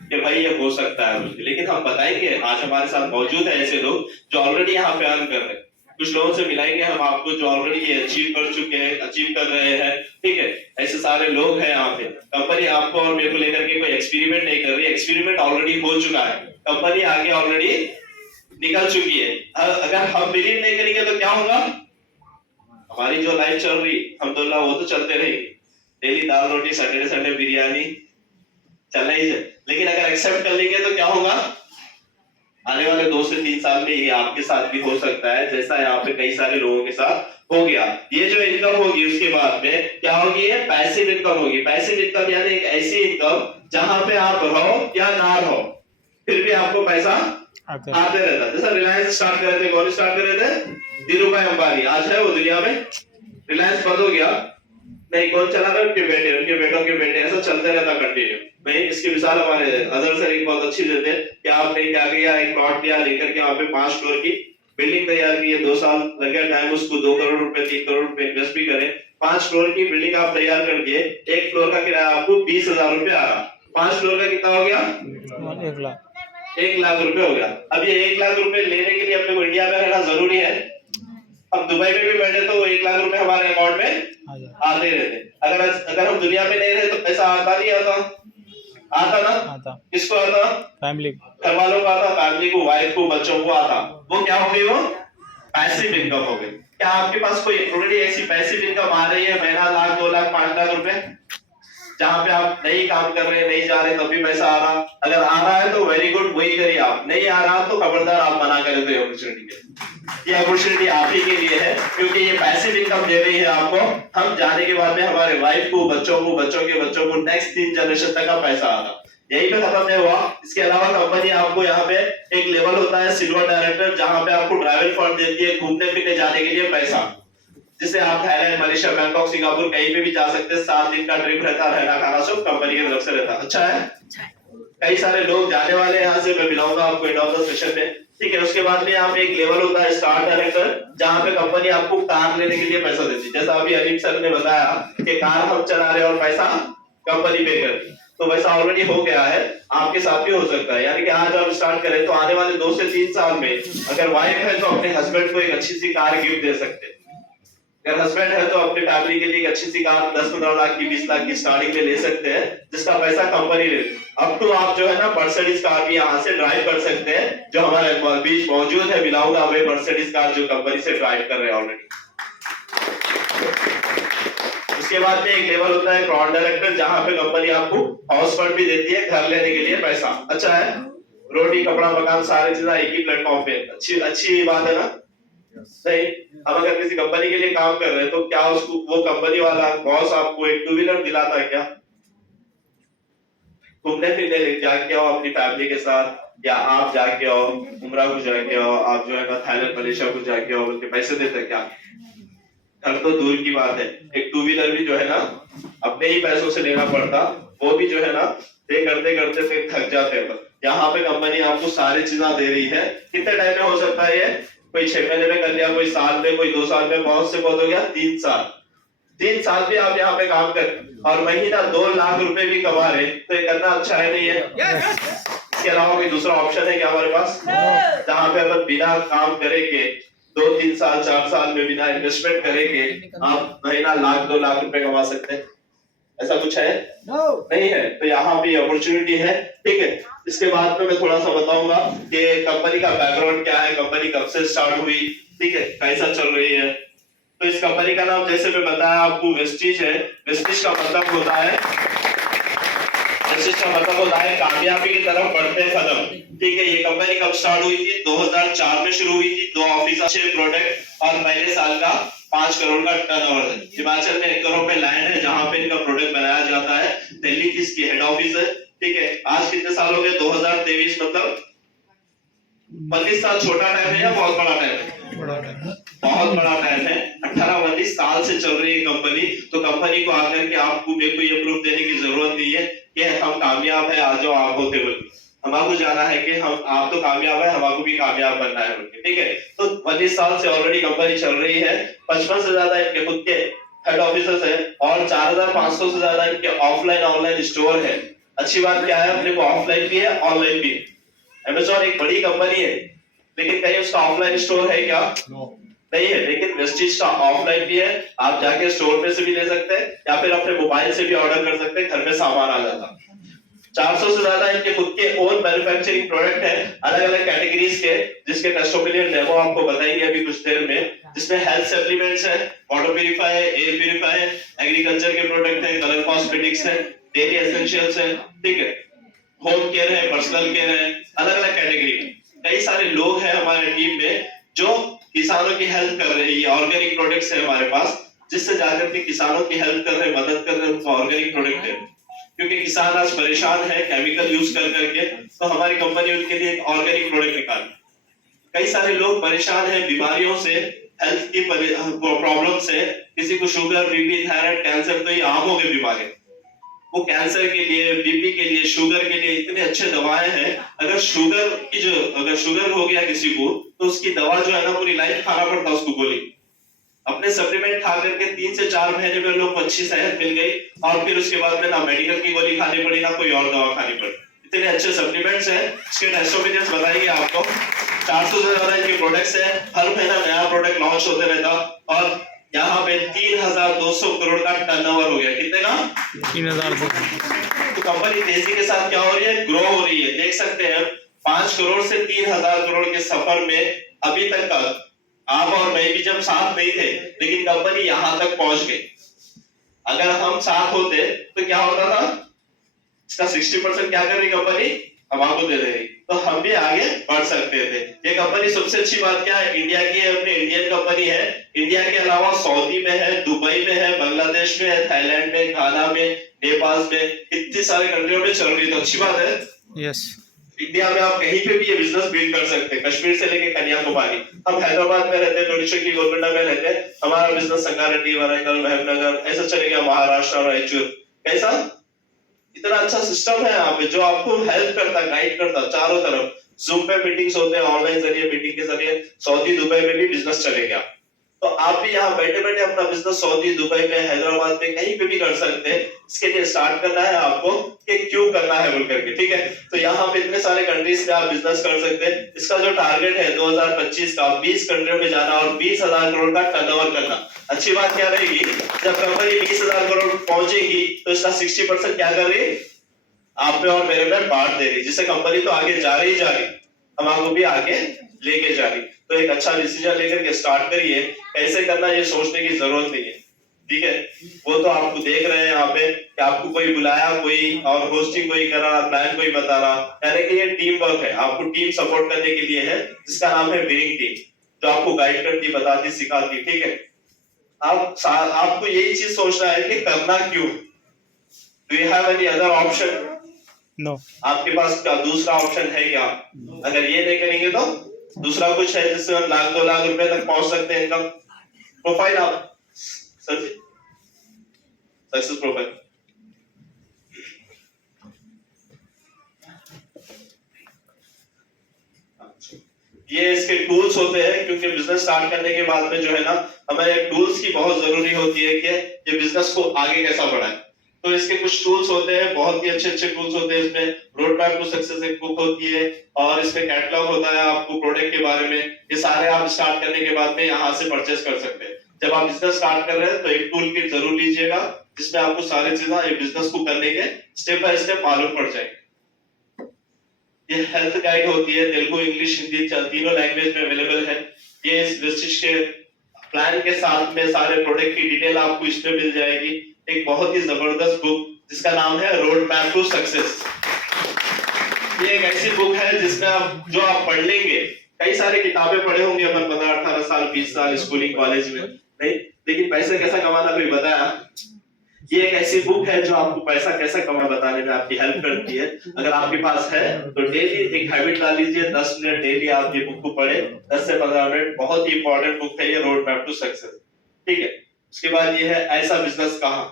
कि भाई ये हो सकता है मुश्किल। लेकिन हम बताएंगे, आज हमारे साथ मौजूद है ऐसे लोग जो ऑलरेडी यहाँ पे अर्न कर रहे हैं। कुछ लोगों से मिलाएंगे हम आपको जो ऑलरेडी ये अचीव कर चुके हैं, अचीव कर रहे हैं, ठीक है। ऐसे सारे लोग हैं यहाँ पे। कंपनी आपको और मेरे को लेकर के कोई एक्सपेरिमेंट नहीं कर रही, एक्सपेरिमेंट ऑलरेडी हो चुका है, कंपनी आगे ऑलरेडी निकल चुकी है। अगर हम बिलीव नहीं करेंगे तो क्या होगा? हमारी जो लाइफ चल रही अल्हम्दुलिल्लाह वो तो चलते रहेगी, डेली दाल रोटी, सैटरडे संडे बिरयानी चलना ही है। लेकिन अगर एक्सेप्ट कर लेंगे तो क्या होगा? आने वाले 2 से 3 साल में ये आपके साथ भी हो सकता है, जैसा यहाँ पे कई सारे लोगों के साथ हो गया। ये जो इनकम होगी उसके बाद में क्या होगी? पैसिव इनकम होगी। पैसिव इनकम यानी एक ऐसी इनकम जहां पे आप रहो या ना रहो फिर भी आपको पैसा आते रहता। जैसा रिलायंस स्टार्ट कर रहे थे, कौन स्टार्ट कर रहे थे? धीरूभाई अंबानी। आज है वो दुनिया में? रिलायंस बंद हो गया, नहीं, कौन चला रहा है? उनके बेटे, उनके बेटों के बेटे, ऐसा चलते रहता कंटिन्यू। नहीं, इसकी मिसाल हमारे अजहर सर एक बहुत अच्छी देते हैं कि आपने क्या किया, एक प्लॉट लिया, लेकर के वहां पे 5 फ्लोर की बिल्डिंग तैयार की है, 2 साल लगे टाइम, उसको 2 करोड़ रुपए 3 करोड़ रुपए इन्वेस्ट भी करें, 5 फ्लोर की बिल्डिंग आप तैयार कर दिए, 1 फ्लोर का किराया आपको 20,000 रुपए आ रहा। 5 फ्लोर का कितना हो गया? 1 लाख। 1 लाख रुपए हो गया। अब ये 1 लाख रुपए लेने के लिए अपने को इंडिया में रहना जरूरी है। हम दुबई में भी बैठे तो 1 लाख रुपए हमारे अकाउंट में आते रहते। अगर हम दुनिया में नहीं रहे तो पैसा आता नहीं आता? आता ना? आता। किसको आता? फैमिली। घर वालों को आता, फैमिली को, वाइफ को, बच्चों को आता। वो क्या हो गई? वो पैसिव इनकम हो गई। क्या आपके पास कोई ऑलरेडी ऐसी पैसिव इनकम आ रही है महीना 1 लाख 2 लाख 5 लाख रुपए, जहां पे आप नहीं काम कर रहे, नहीं जा रहे, तब भी पैसा आ रहा? अगर आ रहा है तो वेरी गुड, वही करिए आप। नहीं आ रहा तो खबरदार आप मना करें तो अपॉर्चुनिटी के। ये अपॉर्चुनिटी आप ही के लिए है, क्योंकि ये पैसिव इनकम दे रही है आपको। हम जाने के बाद में हमारे वाइफ को, बच्चों को, बच्चों के बच्चों को, नेक्स्ट 3 जनरेशन तक का पैसा आ रहा। यही पे खत्म नहीं हुआ। इसके अलावा कंपनी आपको यहाँ पे एक लेवल होता है सिल्वर डायरेक्टर, जहां पे आपको ट्रैवल फंड देती है घूमने फिरने जाने के लिए पैसा, जिससे आप थाईलैंड, मलेशिया, बैंकॉक, सिंगापुर कहीं पे भी जा सकते हैं। 7 दिन का ट्रिप रहता है, रहना खाना सब कंपनी की तरफ से रहता है। अच्छा है। कई सारे लोग जाने वाले हैं यहाँ से, मैं मिलाऊंगा आपको एंड ऑफ द सेशन में, ठीक है। उसके बाद में यहाँ पे एक लेवल होता है स्टार डायरेक्टर, जहाँ पे कंपनी आपको कार लेने के लिए पैसा देती है। जैसा अभी अलीम सर ने बताया कि कार हम चला रहे और पैसा कंपनी पे करती, तो वैसा ऑलरेडी हो गया है, आपके साथ भी हो सकता है। यानी कि आज आप स्टार्ट करें तो आने वाले 2 से 3 साल में अगर वाइफ है तो अपने हस्बैंड को एक अच्छी सी कार गिफ्ट दे सकते हैं। अगर हस्बैंड है तो अपनी फैमिली के लिए एक अच्छी सी कार 10-15 लाख की, 20 लाख की स्टार्टिंग में ले सकते हैं, जिसका पैसा कंपनी ले। अब तो आप जो है ना मर्सिडीज कार भी यहाँ से ड्राइव कर सकते हैं, जो हमारे बीच मौजूद है। मिलाऊंगा वही मर्सिडीज कार जो कंपनी से ड्राइव कर रहे हैं ऑलरेडी। उसके बाद में एक लेवल होता है क्राउन डायरेक्टर, जहां पे कंपनी आपको हाउस फंड भी देती है, घर लेने के लिए पैसा। अच्छा है। रोटी कपड़ा मकान सारी चीजें एक ही प्लेटफॉर्म पे। अच्छी बात है ना? नहीं, हम अगर किसी कंपनी के लिए काम कर रहे हैं तो क्या उसको वो कंपनी वाला बॉस आपको एक 2 व्हीलर दिलाता है क्या? घूमने फिरने ले जाके आओ अपनी फैमिली के साथ, या आप जाके आओ उम्रा को जाके आओ, आप जो है ना थाईलैंड मलेशिया को जाके आओ, उनके पैसे देते हैं क्या? घर तो दूर की बात है, एक 2 व्हीलर भी जो है ना अपने ही पैसों से लेना पड़ता, वो भी जो है ना पे करते करते फिर थक जाते हैं। यहाँ पे कंपनी आपको सारी चीजें दे रही है। कितने टाइम में हो सकता है ये? कोई 6 महीने में कर लिया, कोई साल में, कोई 2 साल में, बहुत से बहुत हो गया 3 साल। 3 साल भी आप यहाँ पे काम कर और महीना 2 लाख रुपए भी कमा रहे, तो ये करना अच्छा है नहीं है? इसके अलावा कोई दूसरा ऑप्शन है क्या हमारे पास, जहाँ पे अगर बिना काम करे के 2-3 साल 4 साल में बिना इन्वेस्टमेंट करेंगे आप महीना 1 लाख 2 लाख रुपए कमा सकते हैं? ऐसा कुछ है? नहीं है। तो यहाँ भी अपॉर्चुनिटी है, ठीक है। इसके बाद में मैं थोड़ा सा बताऊंगा कि कंपनी का बैकग्राउंड क्या है, कंपनी कब से स्टार्ट हुई, ठीक है, कैसा चल रही है। तो इस कंपनी का नाम जैसे मैं बताया आपको वेस्टिज है। वेस्टिज का मतलब होता है कामयाबी की तरफ बढ़ते कदम, ठीक है। ये कंपनी कब स्टार्ट हुई थी? 2004 में शुरू हुई थी। 2 ऑफिस, 6 प्रोडक्ट और पहले साल का 5 करोड़ का टर्नओवर है। हिमाचल में 1 करोड़ पे लैंड है जहां पे इनका प्रोडक्ट बनाया जाता है। दिल्ली की इसकी हेड ऑफिस है, ठीक है। आज कितने साल हो गए? 2023, मतलब 25 साल। छोटा टाइम है या बहुत बड़ा टाइम है? बहुत बड़ा टाइम है। 18-19 साल से चल रही है कंपनी। तो कंपनी को आकर के आपको मेरे को ये प्रूफ देने की जरूरत नहीं है कि हम कामयाब है, आ जाओ आप होते बोल। हमारे जाना है कि हम आप तो कामयाब है, हमारे भी कामयाब बनना है, ठीक है। तो 19 साल से ऑलरेडी कंपनी चल रही है। 55 से ज्यादा इनके खुद के हेड ऑफिसेस है और 4500 से ज्यादा इनके ऑफलाइन ऑनलाइन स्टोर है। अच्छी बात क्या है, अपने को ऑफलाइन भी है ऑनलाइन भी। अमेज़न एक बड़ी कंपनी है, लेकिन कहीं उसका ऑफलाइन स्टोर है क्या? नहीं है। लेकिन वेस्टिज का ऑफलाइन भी है, आप जाके स्टोर पे से भी ले सकते हैं या फिर अपने मोबाइल से भी ऑर्डर कर सकते हैं, घर में सामान आ जाता। 400 से ज्यादा इनके खुद के ओन मैन्युफैक्चरिंग प्रोडक्ट है, अलग अलग कैटेगरीज के, जिसके टेस्टिमोनियल डेमो आपको बताएंगे अभी कुछ देर में। जिसमें हेल्थ सप्लीमेंट्स है, वाटर प्यूरिफायर है, एयर प्यूरिफायर, एग्रीकल्चर के प्रोडक्ट है, कलर कॉस्मेटिक्स है, डेली एसेंशियल्स है, ठीक है, होम केयर है, पर्सनल केयर है, अलग अलग कैटेगरी में। कई सारे लोग हैं हमारे टीम में जो किसानों की हेल्प कर रहे हैं। ऑर्गेनिक प्रोडक्ट्स है हमारे पास, जिससे जाकर के किसानों की हेल्प कर रहे हैं, मदद कर रहे हैं, उनको ऑर्गेनिक प्रोडक्ट है। क्योंकि किसान आज परेशान है केमिकल यूज कर करके, तो हमारी कंपनी उनके लिए एक ऑर्गेनिक प्रोडक्ट निकाली। कई सारे लोग परेशान हैं बीमारियों से, हेल्थ की प्रॉब्लम से, किसी को शुगर, बीपी, थायराइड, कैंसर, तो ये आम हो गए बीमारी। वो कैंसर के लिए, बीपी के लिए, शुगर के लिए इतने अच्छे दवाएं हैं। अगर शुगर हो गया किसी को, तो उसकी दवा जो है ना पूरी लाइफ खाना पड़ता उसको गोली। अपने सप्लीमेंट खा करके 3 से 4 महीने में लोग को अच्छी सेहत मिल गई और फिर उसके बाद में ना मेडिकल की गोली खानी पड़ी ना कोई और दवा खानी पड़ी। इतने अच्छे सप्लीमेंट्स हैं, इसके टेस्टिमोनियल्स बताएंगे आपको। 400 से ज्यादा इनके प्रोडक्ट्स हैं, हर महीना नया प्रोडक्ट लॉन्च होते रहता और यहाँ पे 3200 करोड़ का टर्नओवर हो गया। कितने का? 3000। तो कंपनी तेजी के साथ क्या हो रही है? ग्रो हो रही है। देख सकते हैं 5 करोड़ से 3000 करोड़ के सफर में अभी तक का आप और मैं भी जब साथ नहीं थे, लेकिन कंपनी यहां तक पहुंच गई। अगर हम साथ होते तो क्या होता था? इसका 60% क्या कर रही कंपनी? हम आपको दे देगी, तो हम भी आगे बढ़ सकते थे। ये कंपनी सबसे अच्छी बात क्या है? इंडिया की है, अपनी इंडियन कंपनी है। इंडिया के अलावा सऊदी में है, दुबई में है, बांग्लादेश में है, थाईलैंड में, घाना में, नेपाल में, इतनी सारे कंट्रियों में चल रही है। तो अच्छी बात है। यस। इंडिया में आप कहीं पे भी ये बिजनेस बिल्ड कर सकते हैं, कश्मीर से लेके कन्याकुमारी। हम हैदराबाद में रहते हैं, टोडीशा की गोलकोंडा में रहते हैं, हमारा बिजनेस संगारेड्डी, वरंगल, महबूबनगर ऐसा चलेगा, महाराष्ट्र और रायचूर। कैसा इतना अच्छा सिस्टम है यहाँ पे जो आपको हेल्प करता, गाइड करता चारों तरफ। जूम पे मीटिंग्स होते हैं, ऑनलाइन जरिए मीटिंग के जरिए सऊदी दुबई में भी बिजनेस चलेगा। तो आप भी यहाँ बैठे बैठे अपना बिजनेस सऊदी दुबई में, हैदराबाद में कहीं पे भी कर सकते हैं। इसके लिए स्टार्ट करना है आपको कि क्यों करना है बोल करके, ठीक है। तो यहाँ पे इतने सारे कंट्रीज में आप बिजनेस कर सकते हैं। इसका जो टारगेट है 2025 का 20 कंट्रियों में जाना और 20,000 करोड़ का टर्नओवर करना। अच्छी बात क्या रहेगी? जब कंपनी 20,000 करोड़ पहुंचेगी तो इसका 60% क्या कर रही है? आप पे और मेरे में बांट दे रही, जिससे कंपनी तो आगे जा रही, हम आपको भी आगे लेके जा रही। तो एक अच्छा डिसीजन लेकर के स्टार्ट करिए। कैसे करना ये सोचने की जरूरत नहीं है, ठीक है। वो तो आपको देख रहे हैं यहाँ पे कि आपको कोई बुलाया, कोई और होस्टिंग कोई कर रहा, प्लान कोई बता रहा, यानी कि ये टीम वर्क है। आपको टीम सपोर्ट करने के लिए है, जिसका नाम है विनिंग टीम, जो आपको गाइड करती, बताती, सिखाती, ठीक है। आपको यही चीज सोचना है कि करना क्यों। Do you have any other option? No. आपके पास क्या दूसरा ऑप्शन है क्या? अगर ये नहीं करेंगे तो दूसरा कुछ है जिससे हम 1,00,000 2 लाख रुपए तक पहुंच सकते हैं इनकम प्रोफाइल। आप सर जी सक्सेस प्रोफाइल ये इसके टूल्स होते हैं, क्योंकि बिजनेस स्टार्ट करने के बाद में जो है ना, हमें टूल्स की बहुत जरूरी होती है कि ये बिजनेस को आगे कैसा बढ़ाएं। तो इसके कुछ टूल्स होते हैं, बहुत ही अच्छे अच्छे टूल्स होते हैं। इसमें रोड मैप टू सक्सेस एक बुक होती है और इसमें कैटलॉग होता है आपको प्रोडक्ट के बारे में। ये सारे आप स्टार्ट करने के बाद में यहाँ से परचेस कर सकते हैं। जब आप बिजनेस स्टार्ट कर रहे हैं तो एक टूल किट जरूर लीजिएगा, जिसमें आपको सारी चीजें ये बिजनेस को करने के स्टेप बाय स्टेप मालूम पड़ जाएंगे। ये हेल्थ गाइड होती है, तेलुगु, इंग्लिश, हिंदी तीनों लैंग्वेज में अवेलेबल है। ये इस विशिष्ट के प्लान के साथ में सारे प्रोडक्ट की डिटेल आपको इसमें मिल जाएगी। एक बहुत ही जबरदस्त बुक जिसका नाम है रोड मैप टू सक्सेस। ये एक ऐसी बुक है जिसमें आप पढ़ लेंगे, कई सारी किताबें पढ़े होंगे अपन 15-18 साल 20 साल स्कूलिंग कॉलेज में, नहीं, लेकिन पैसे कैसा कमाना कोई बताया? ये एक ऐसी बुक है जो आपको पैसा कैसा कमाना बताने में आपकी हेल्प करती है। अगर आपके पास है तो डेली एक हैबिट डाल लीजिए, 10 मिनट डेली आप ये बुक को पढ़े, 10 से 15 मिनट। बहुत ही इंपॉर्टेंट बुक है ये रोड मैप टू सक्सेस, ठीक है। उसके बाद ये है ऐसा बिजनेस कहां,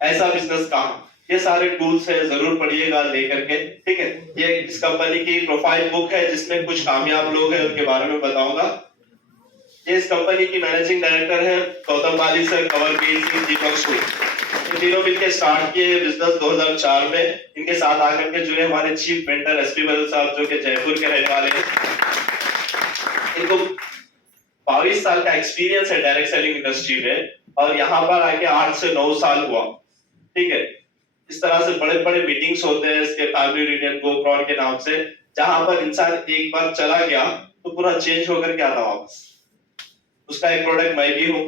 ऐसा बिजनेस कहां। ये सारे टूल्स है, जरूर पढ़िएगा लेकर के, ठीक है। ये इस कंपनी की प्रोफाइल बुक है जिसमें कुछ कामयाब लोग हैं उनके बारे में बताऊंगा। ये इस कंपनी की मैनेजिंग डायरेक्टर है गौतम बाली सर, कंवरवीर सिंह, दीपक सूद। इन तीनों मिलकर स्टार्ट किए बिजनेस 2004 में। इनके साथ आकर के जुड़े हमारे चीफ मेंटर एसपी बदल साहब, जो कि जयपुर के रहने वाले हैं। इनको 22 साल का एक्सपीरियंस है डायरेक्ट सेलिंग इंडस्ट्री में और यहाँ पर आके 8 से 9 साल हुआ, ठीक है। इस तरह से बड़े बड़े मीटिंग्स होते हैं इसके फैमिली रीडियन गोप्रोन के नाम से, जहां पर इंसान एक बार चला गया तो पूरा चेंज होकर के आता वापस। उसका एक प्रोडक्ट मैं भी हूँ।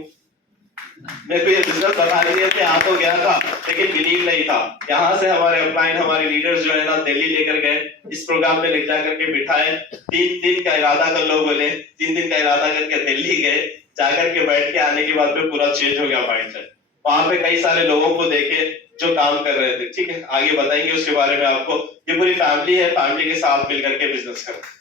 मेरे को ये बिजनेस बता दिए थे, आ तो गया था लेकिन बिलीव नहीं था। यहाँ से हमारे अपलाइन, हमारे लीडर्स जो है ना, दिल्ली लेकर गए, इस प्रोग्राम में ले जाकर के बिठाए। 3 दिन का इरादा कर लो बोले, 3 दिन का इरादा करके दिल्ली गए। जाकर के बैठ के आने के बाद में पूरा चेंज हो गया माइंडसेट। वहां पे कई सारे लोगों को देखे जो काम कर रहे थे, ठीक है। आगे बताएंगे उसके बारे में आपको। ये पूरी फैमिली है, फैमिली के साथ मिलकर के बिजनेस कर।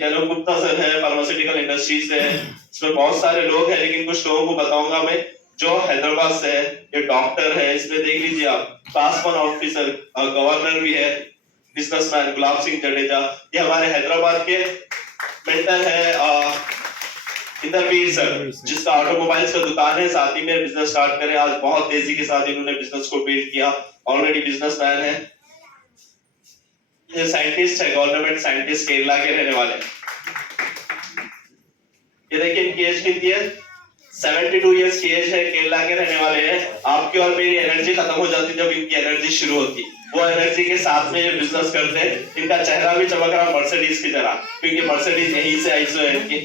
चलो गुप्ता सर है, फार्मास्यूटिकल इंडस्ट्री से है, इसमें बहुत सारे लोग हैं, लेकिन कुछ लोगों को बताऊंगा मैं जो हैदराबाद से है। ये डॉक्टर है, इसमें देख लीजिए आप, क्लास 1 ऑफिसर और गवर्नर भी है, बिजनेसमैन गुलाब सिंह जडेजा। ये हमारे हैदराबाद के मेंटर है इंद्रवीर सर, जिसका ऑटोमोबाइल्स का दुकान है, साथ ही में बिजनेस स्टार्ट करे। आज बहुत तेजी के साथ इन्होंने बिजनेस को बिल्ड किया, ऑलरेडी बिजनेसमैन है। ये साइंटिस्ट है, गवर्नमेंट साइंटिस्ट, केरला के रहने वाले। ये देखिए इनकी एज कितनी है, 72 इयर्स की एज है, केरला के रहने वाले हैं। आपकी और मेरी एनर्जी खत्म हो जाती जब इनकी एनर्जी शुरू होती, वो एनर्जी के साथ में ये बिजनेस करते हैं। इनका चेहरा भी चमक रहा मर्सिडीज की तरह, क्योंकि मर्सिडीज यहीं से आई है इनकी।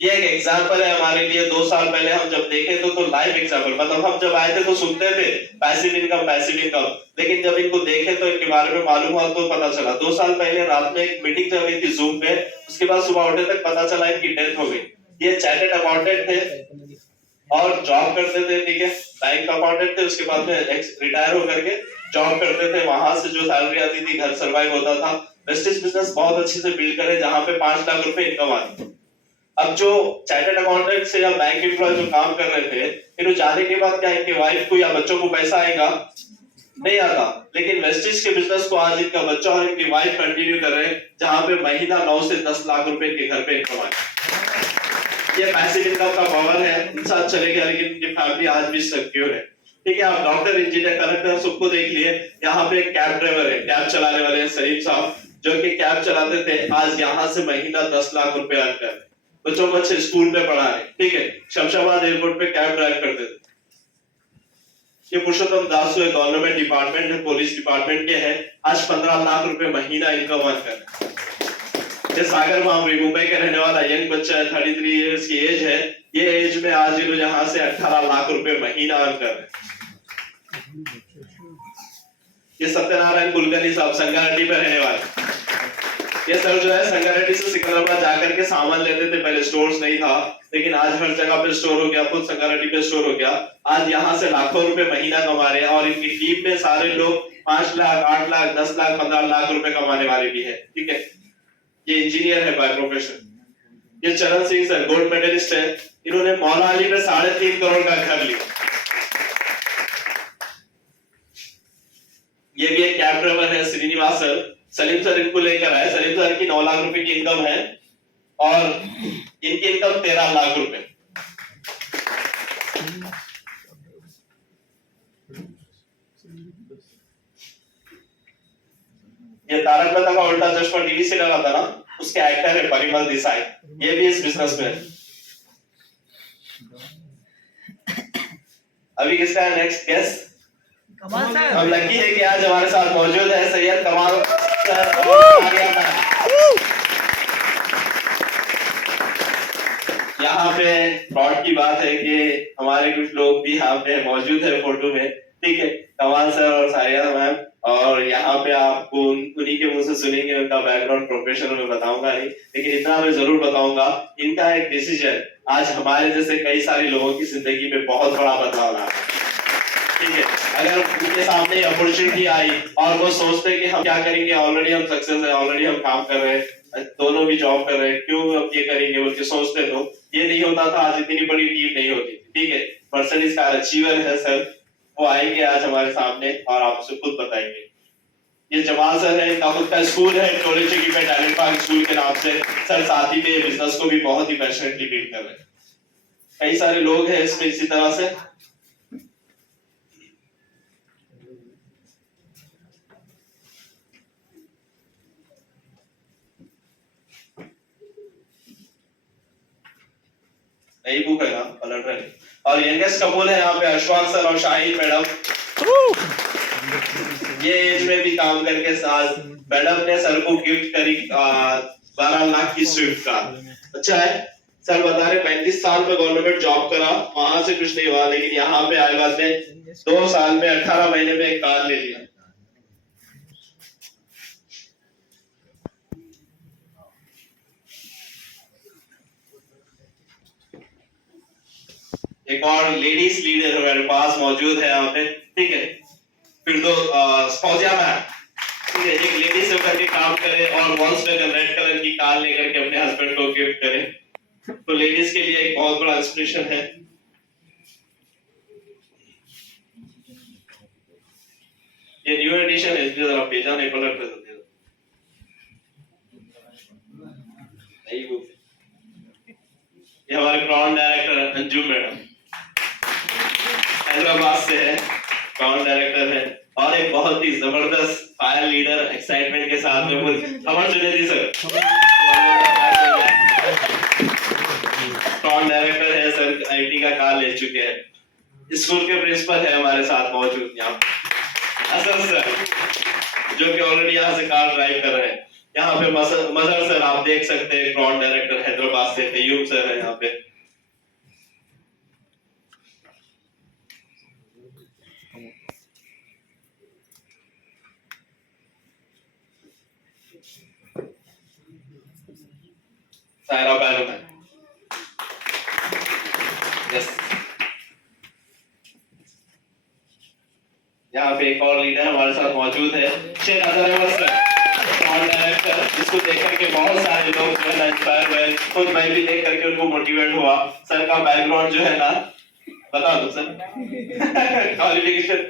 ये एक एग्जाम्पल है हमारे लिए। 2 साल पहले हम जब देखे तो लाइव एग्जाम्पल, मतलब हम जब आए थे तो सुनते थे पैसिव इनकम, लेकिन जब इनको देखे तो इनके बारे में मालूम हुआ तो पता चला। 2 साल पहले रात में एक मीटिंग चल रही थी जूम पे, उसके बाद सुबह उठे तक पता चला इनकी डेथ हो गई। ये चार्टर्ड अकाउंटेंट थे और जॉब करते थे, ठीक है, बैंक अकाउंटेंट थे। उसके बाद में रिटायर होकर के जॉब करते थे, वहां से जो सैलरी आती थी घर सर्वाइव होता था। वेस्टेज बिजनेस बहुत अच्छे से बिल्ड करे, जहां पे 5 लाख रुपए इनकम आती। अब जो चार्टर्ड अकाउंटेंट से या बैंक एम्प्लॉय जो काम कर रहे थे, इन्हें जाने के बाद क्या इनके वाइफ को या बच्चों को पैसा आएगा? नहीं आता। लेकिन वेस्टेज के बिजनेस को आज इनका बच्चा और इनकी वाइफ कंटिन्यू कर रहे हैं, जहां पे महीना 9 से 10 लाख रुपए के घर पे इनकम आए। ये पैसिव इनकम का पावर है, इंसान चले गया लेकिन इनकी फैमिली आज भी सिक्योर है। ठीक है, आप डॉक्टर, इंजीनियर, कलेक्टर सबको देख लिए। यहाँ पे एक कैब ड्राइवर है, कैब चलाने वाले हैं सलीम साहब, जो कि कैब चलाते थे, आज यहाँ से महीना 10 लाख रुपए अर्न कर रहे हैं। बच्चों को अच्छे स्कूल में पढ़ा रहे, ठीक है, शमशाबाद एयरपोर्ट पे कैब ड्राइव करते थे। ये पुरुषोत्तम दास है, गवर्नमेंट डिपार्टमेंट है, पुलिस डिपार्टमेंट के हैं, आज 15 लाख रुपए महीना इनकम अर्न कर रहे हैं। ये सागर मामरी, मुंबई का रहने वाला यंग बच्चा है, 33 इयर्स की एज है। ये एज में आज इन्होंने यहाँ से 18 लाख रुपए महीना अर्न कर रहे हैं। ये सत्यनारायण कुलकर्णी साहब, संगारेड्डी पे रहने वाले। ये सर जो है संगारेड्डी से सिकंदराबाद जाकर के सामान लेते थे, पहले स्टोर्स नहीं था, लेकिन आज हर जगह पे स्टोर हो गया, खुद संगारेड्डी पे स्टोर हो गया। आज यहाँ से लाखों रुपए महीना कमा रहे हैं और इनकी टीम में सारे लोग 5 लाख, 8 लाख, 10 लाख, 15 लाख रुपए कमाने वाले भी है, ठीक है। ये इंजीनियर है बाय प्रोफेशन। ये चरण सिंह सर, गोल्ड मेडलिस्ट है, इन्होंने मौलाली में 3.5 करोड़ का घर लिया। ये भी एक कैब ड्राइवर है, श्रीनिवास सर, सलीम सर इनको लेकर आए। सलीम सर की 9 लाख रुपए की इनकम है और इनकी इनकम 13 लाख रुपए। ये तारक मेहता का उल्टा चश्मा टीवी सीरियल आता ना, उसके एक्टर है परिमल देसाई, ये भी इस बिजनेस में है। अभी किसका है नेक्स्ट गेस्ट? कमाल सर। हम लकी है कि आज हमारे साथ मौजूद है सैयद कमाल सर। यहाँ पे फ्रॉड की बात है कि हमारे कुछ लोग भी यहाँ पे मौजूद है फोटो में, ठीक है, कमाल सर और सारिया मैम। और यहाँ पे आपको उन्हीं के मुंह से सुनेंगे, उनका बैकग्राउंड प्रोफेशनल में बताऊंगा नहीं, लेकिन इतना मैं जरूर बताऊंगा, इनका एक डिसीजन आज हमारे जैसे कई सारे लोगों की जिंदगी में बहुत बड़ा बदलाव ला, ठीक है। अगर उनके सामने अपॉर्चुनिटी आई और वो सोचते हैं कि हम क्या करेंगे, ऑलरेडी हम सक्सेस है, ऑलरेडी हम काम कर रहे हैं, दोनों भी जॉब कर रहे हैं, क्यों अब ये करेंगे बोल के सोचते, तो ये नहीं होता था, आज इतनी बड़ी टीम नहीं होती, ठीक है। मर्सिडीज कार अचीवर है सर, वो आएंगे आज हमारे सामने और आपसे खुद बताएंगे। ये जमाल सर है, इनका खुद का स्कूल है, टोलेचिकी में टैलेंट पार्क स्कूल के नाम से। सर साथ ही में बिजनेस को भी बहुत ही पैशनेटली बिल्ड कर रहे हैं। कई सारे लोग हैं इसमें इसी तरह से। नई बुक है ना, पलट रहे। और यंगेस्ट कपल है यहाँ पे अशफाक सर और शाहीन मैडम। ये एज में भी काम करके साथ मैडम ने सर को गिफ्ट करी 12 लाख की स्विफ्ट कार। अच्छा है, सर बता रहे 35 साल में गवर्नमेंट जॉब करा, वहां से कुछ नहीं हुआ, लेकिन यहाँ पे आए बाद में 2 साल में 18 महीने में एक कार ले लिया। एक और लेडीज लीडर हमारे पास मौजूद है यहाँ पे, ठीक है। फिर दो फौजिया मैम, ठीक है, एक लेडी से करके काम करे और वॉल्क्सवैगन रेड कलर की कार लेकर के अपने हस्बैंड को गिफ्ट करे, तो लेडीज के लिए एक बहुत बड़ा इंस्पिरेशन है। ये न्यू एडिशन है, जरा पेजा नहीं पलट कर देते। ये हमारे crown director Anjum madam Hyderabad से है, क्राउन डायरेक्टर है और एक बहुत ही जबरदस्त फायर लीडर एक्साइटमेंट के साथ में खबर जुनेदी सर क्राउन डायरेक्टर है सर, आईटी का कार्ड ले चुके हैं, स्कूल के प्रिंसिपल है हमारे साथ मौजूद यहाँ असर सर जो कि ऑलरेडी यहाँ से कार ड्राइव कर रहे हैं। यहाँ पे मजहर सर आप देख सकते हैं, क्राउन डायरेक्टर हैदराबाद से, फैयूम सर है यहाँ पे। सायरा बैनू है, यस। यहाँ पे एक और लीडर हमारे साथ मौजूद है, Sheikh Azhar Ahmed sir, crown director, जिसको देख करके बहुत सारे लोग जो है ना इंस्पायर हुए, खुद मैं भी देख करके उनको मोटिवेट हुआ। सर का बैकग्राउंड जो है ना बता दो sir qualification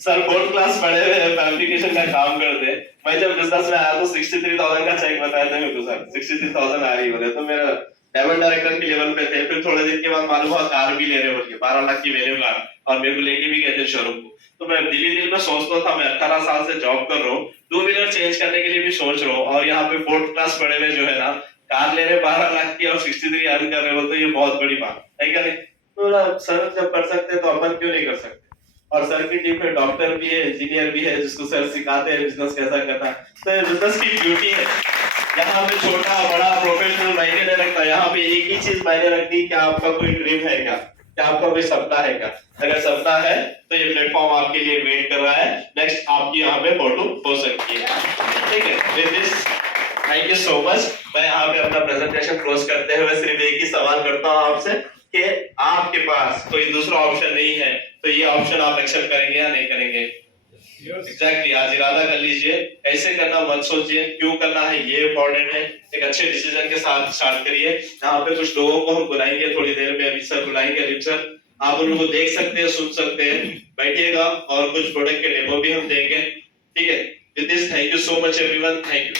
sir 4th class पढ़े हुए हैं, फैब्रिकेशन का काम करते हैं। मैं जब बिजनेस में आया तो 63,000 का चेक बताया था मेरे को सर, 63,000 आ रही बोले तो मेरा लेवल डायरेक्टर के लेवल पे थे। फिर थोड़े दिन के बाद मालूम हुआ कार भी ले रहे बोल के, 12 लाख की वैल्यू कार, और मेरे को लेके भी गए थे शोरूम को। तो मैं दिल में सोचता था, मैं 18 साल से जॉब कर रहा हूँ, 2 व्हीलर चेंज करने के लिए भी सोच रहा हूँ, और यहाँ पे 4th क्लास पढ़े हुए जो है ना कार ले रहे 12 लाख की और 63 अर्न कर रहे हो, तो ये बहुत बड़ी बात है क्या नहीं? तो सर जब कर सकते तो अपन क्यों नहीं कर सकते? और सर की टीम में डॉक्टर भी है, इंजीनियर भी है, जिसको सर सिखाते हैं बिजनेस कैसा करना है। तो बिजनेस की ड्यूटी है, यहाँ पे छोटा बड़ा प्रोफेशनल मायने नहीं रखता, यहाँ पे एक ही चीज मायने रखती है कि आपका कोई ड्रीम है क्या, क्या आपका कोई सपना है क्या? अगर सपना है तो ये प्लेटफॉर्म आपके लिए वेट कर रहा है, नेक्स्ट आपकी यहाँ पे फोटो हो सकती है, ठीक है। With this thank you so much. मैं यहाँ पे अपना प्रेजेंटेशन क्लोज करते हुए सिर्फ एक ही सवाल करता हूँ आपसे कि आपके पास कोई दूसरा ऑप्शन नहीं है तो ये ऑप्शन आप एक्सेप्ट करेंगे या नहीं करेंगे? एग्जैक्टली आज इरादा कर लीजिए, ऐसे करना मत सोचिए, क्यों करना है ये इंपॉर्टेंट है। एक अच्छे डिसीजन के साथ स्टार्ट करिए। यहाँ पे कुछ लोगों को हम बुलाएंगे थोड़ी देर में, अभी सर बुलाएंगे, अलीम सर, आप उनको देख सकते हैं, सुन सकते हैं, बैठिएगा, और कुछ प्रोडक्ट के डेमो भी हम देंगे, ठीक है। With this thank you so much everyone, thank you.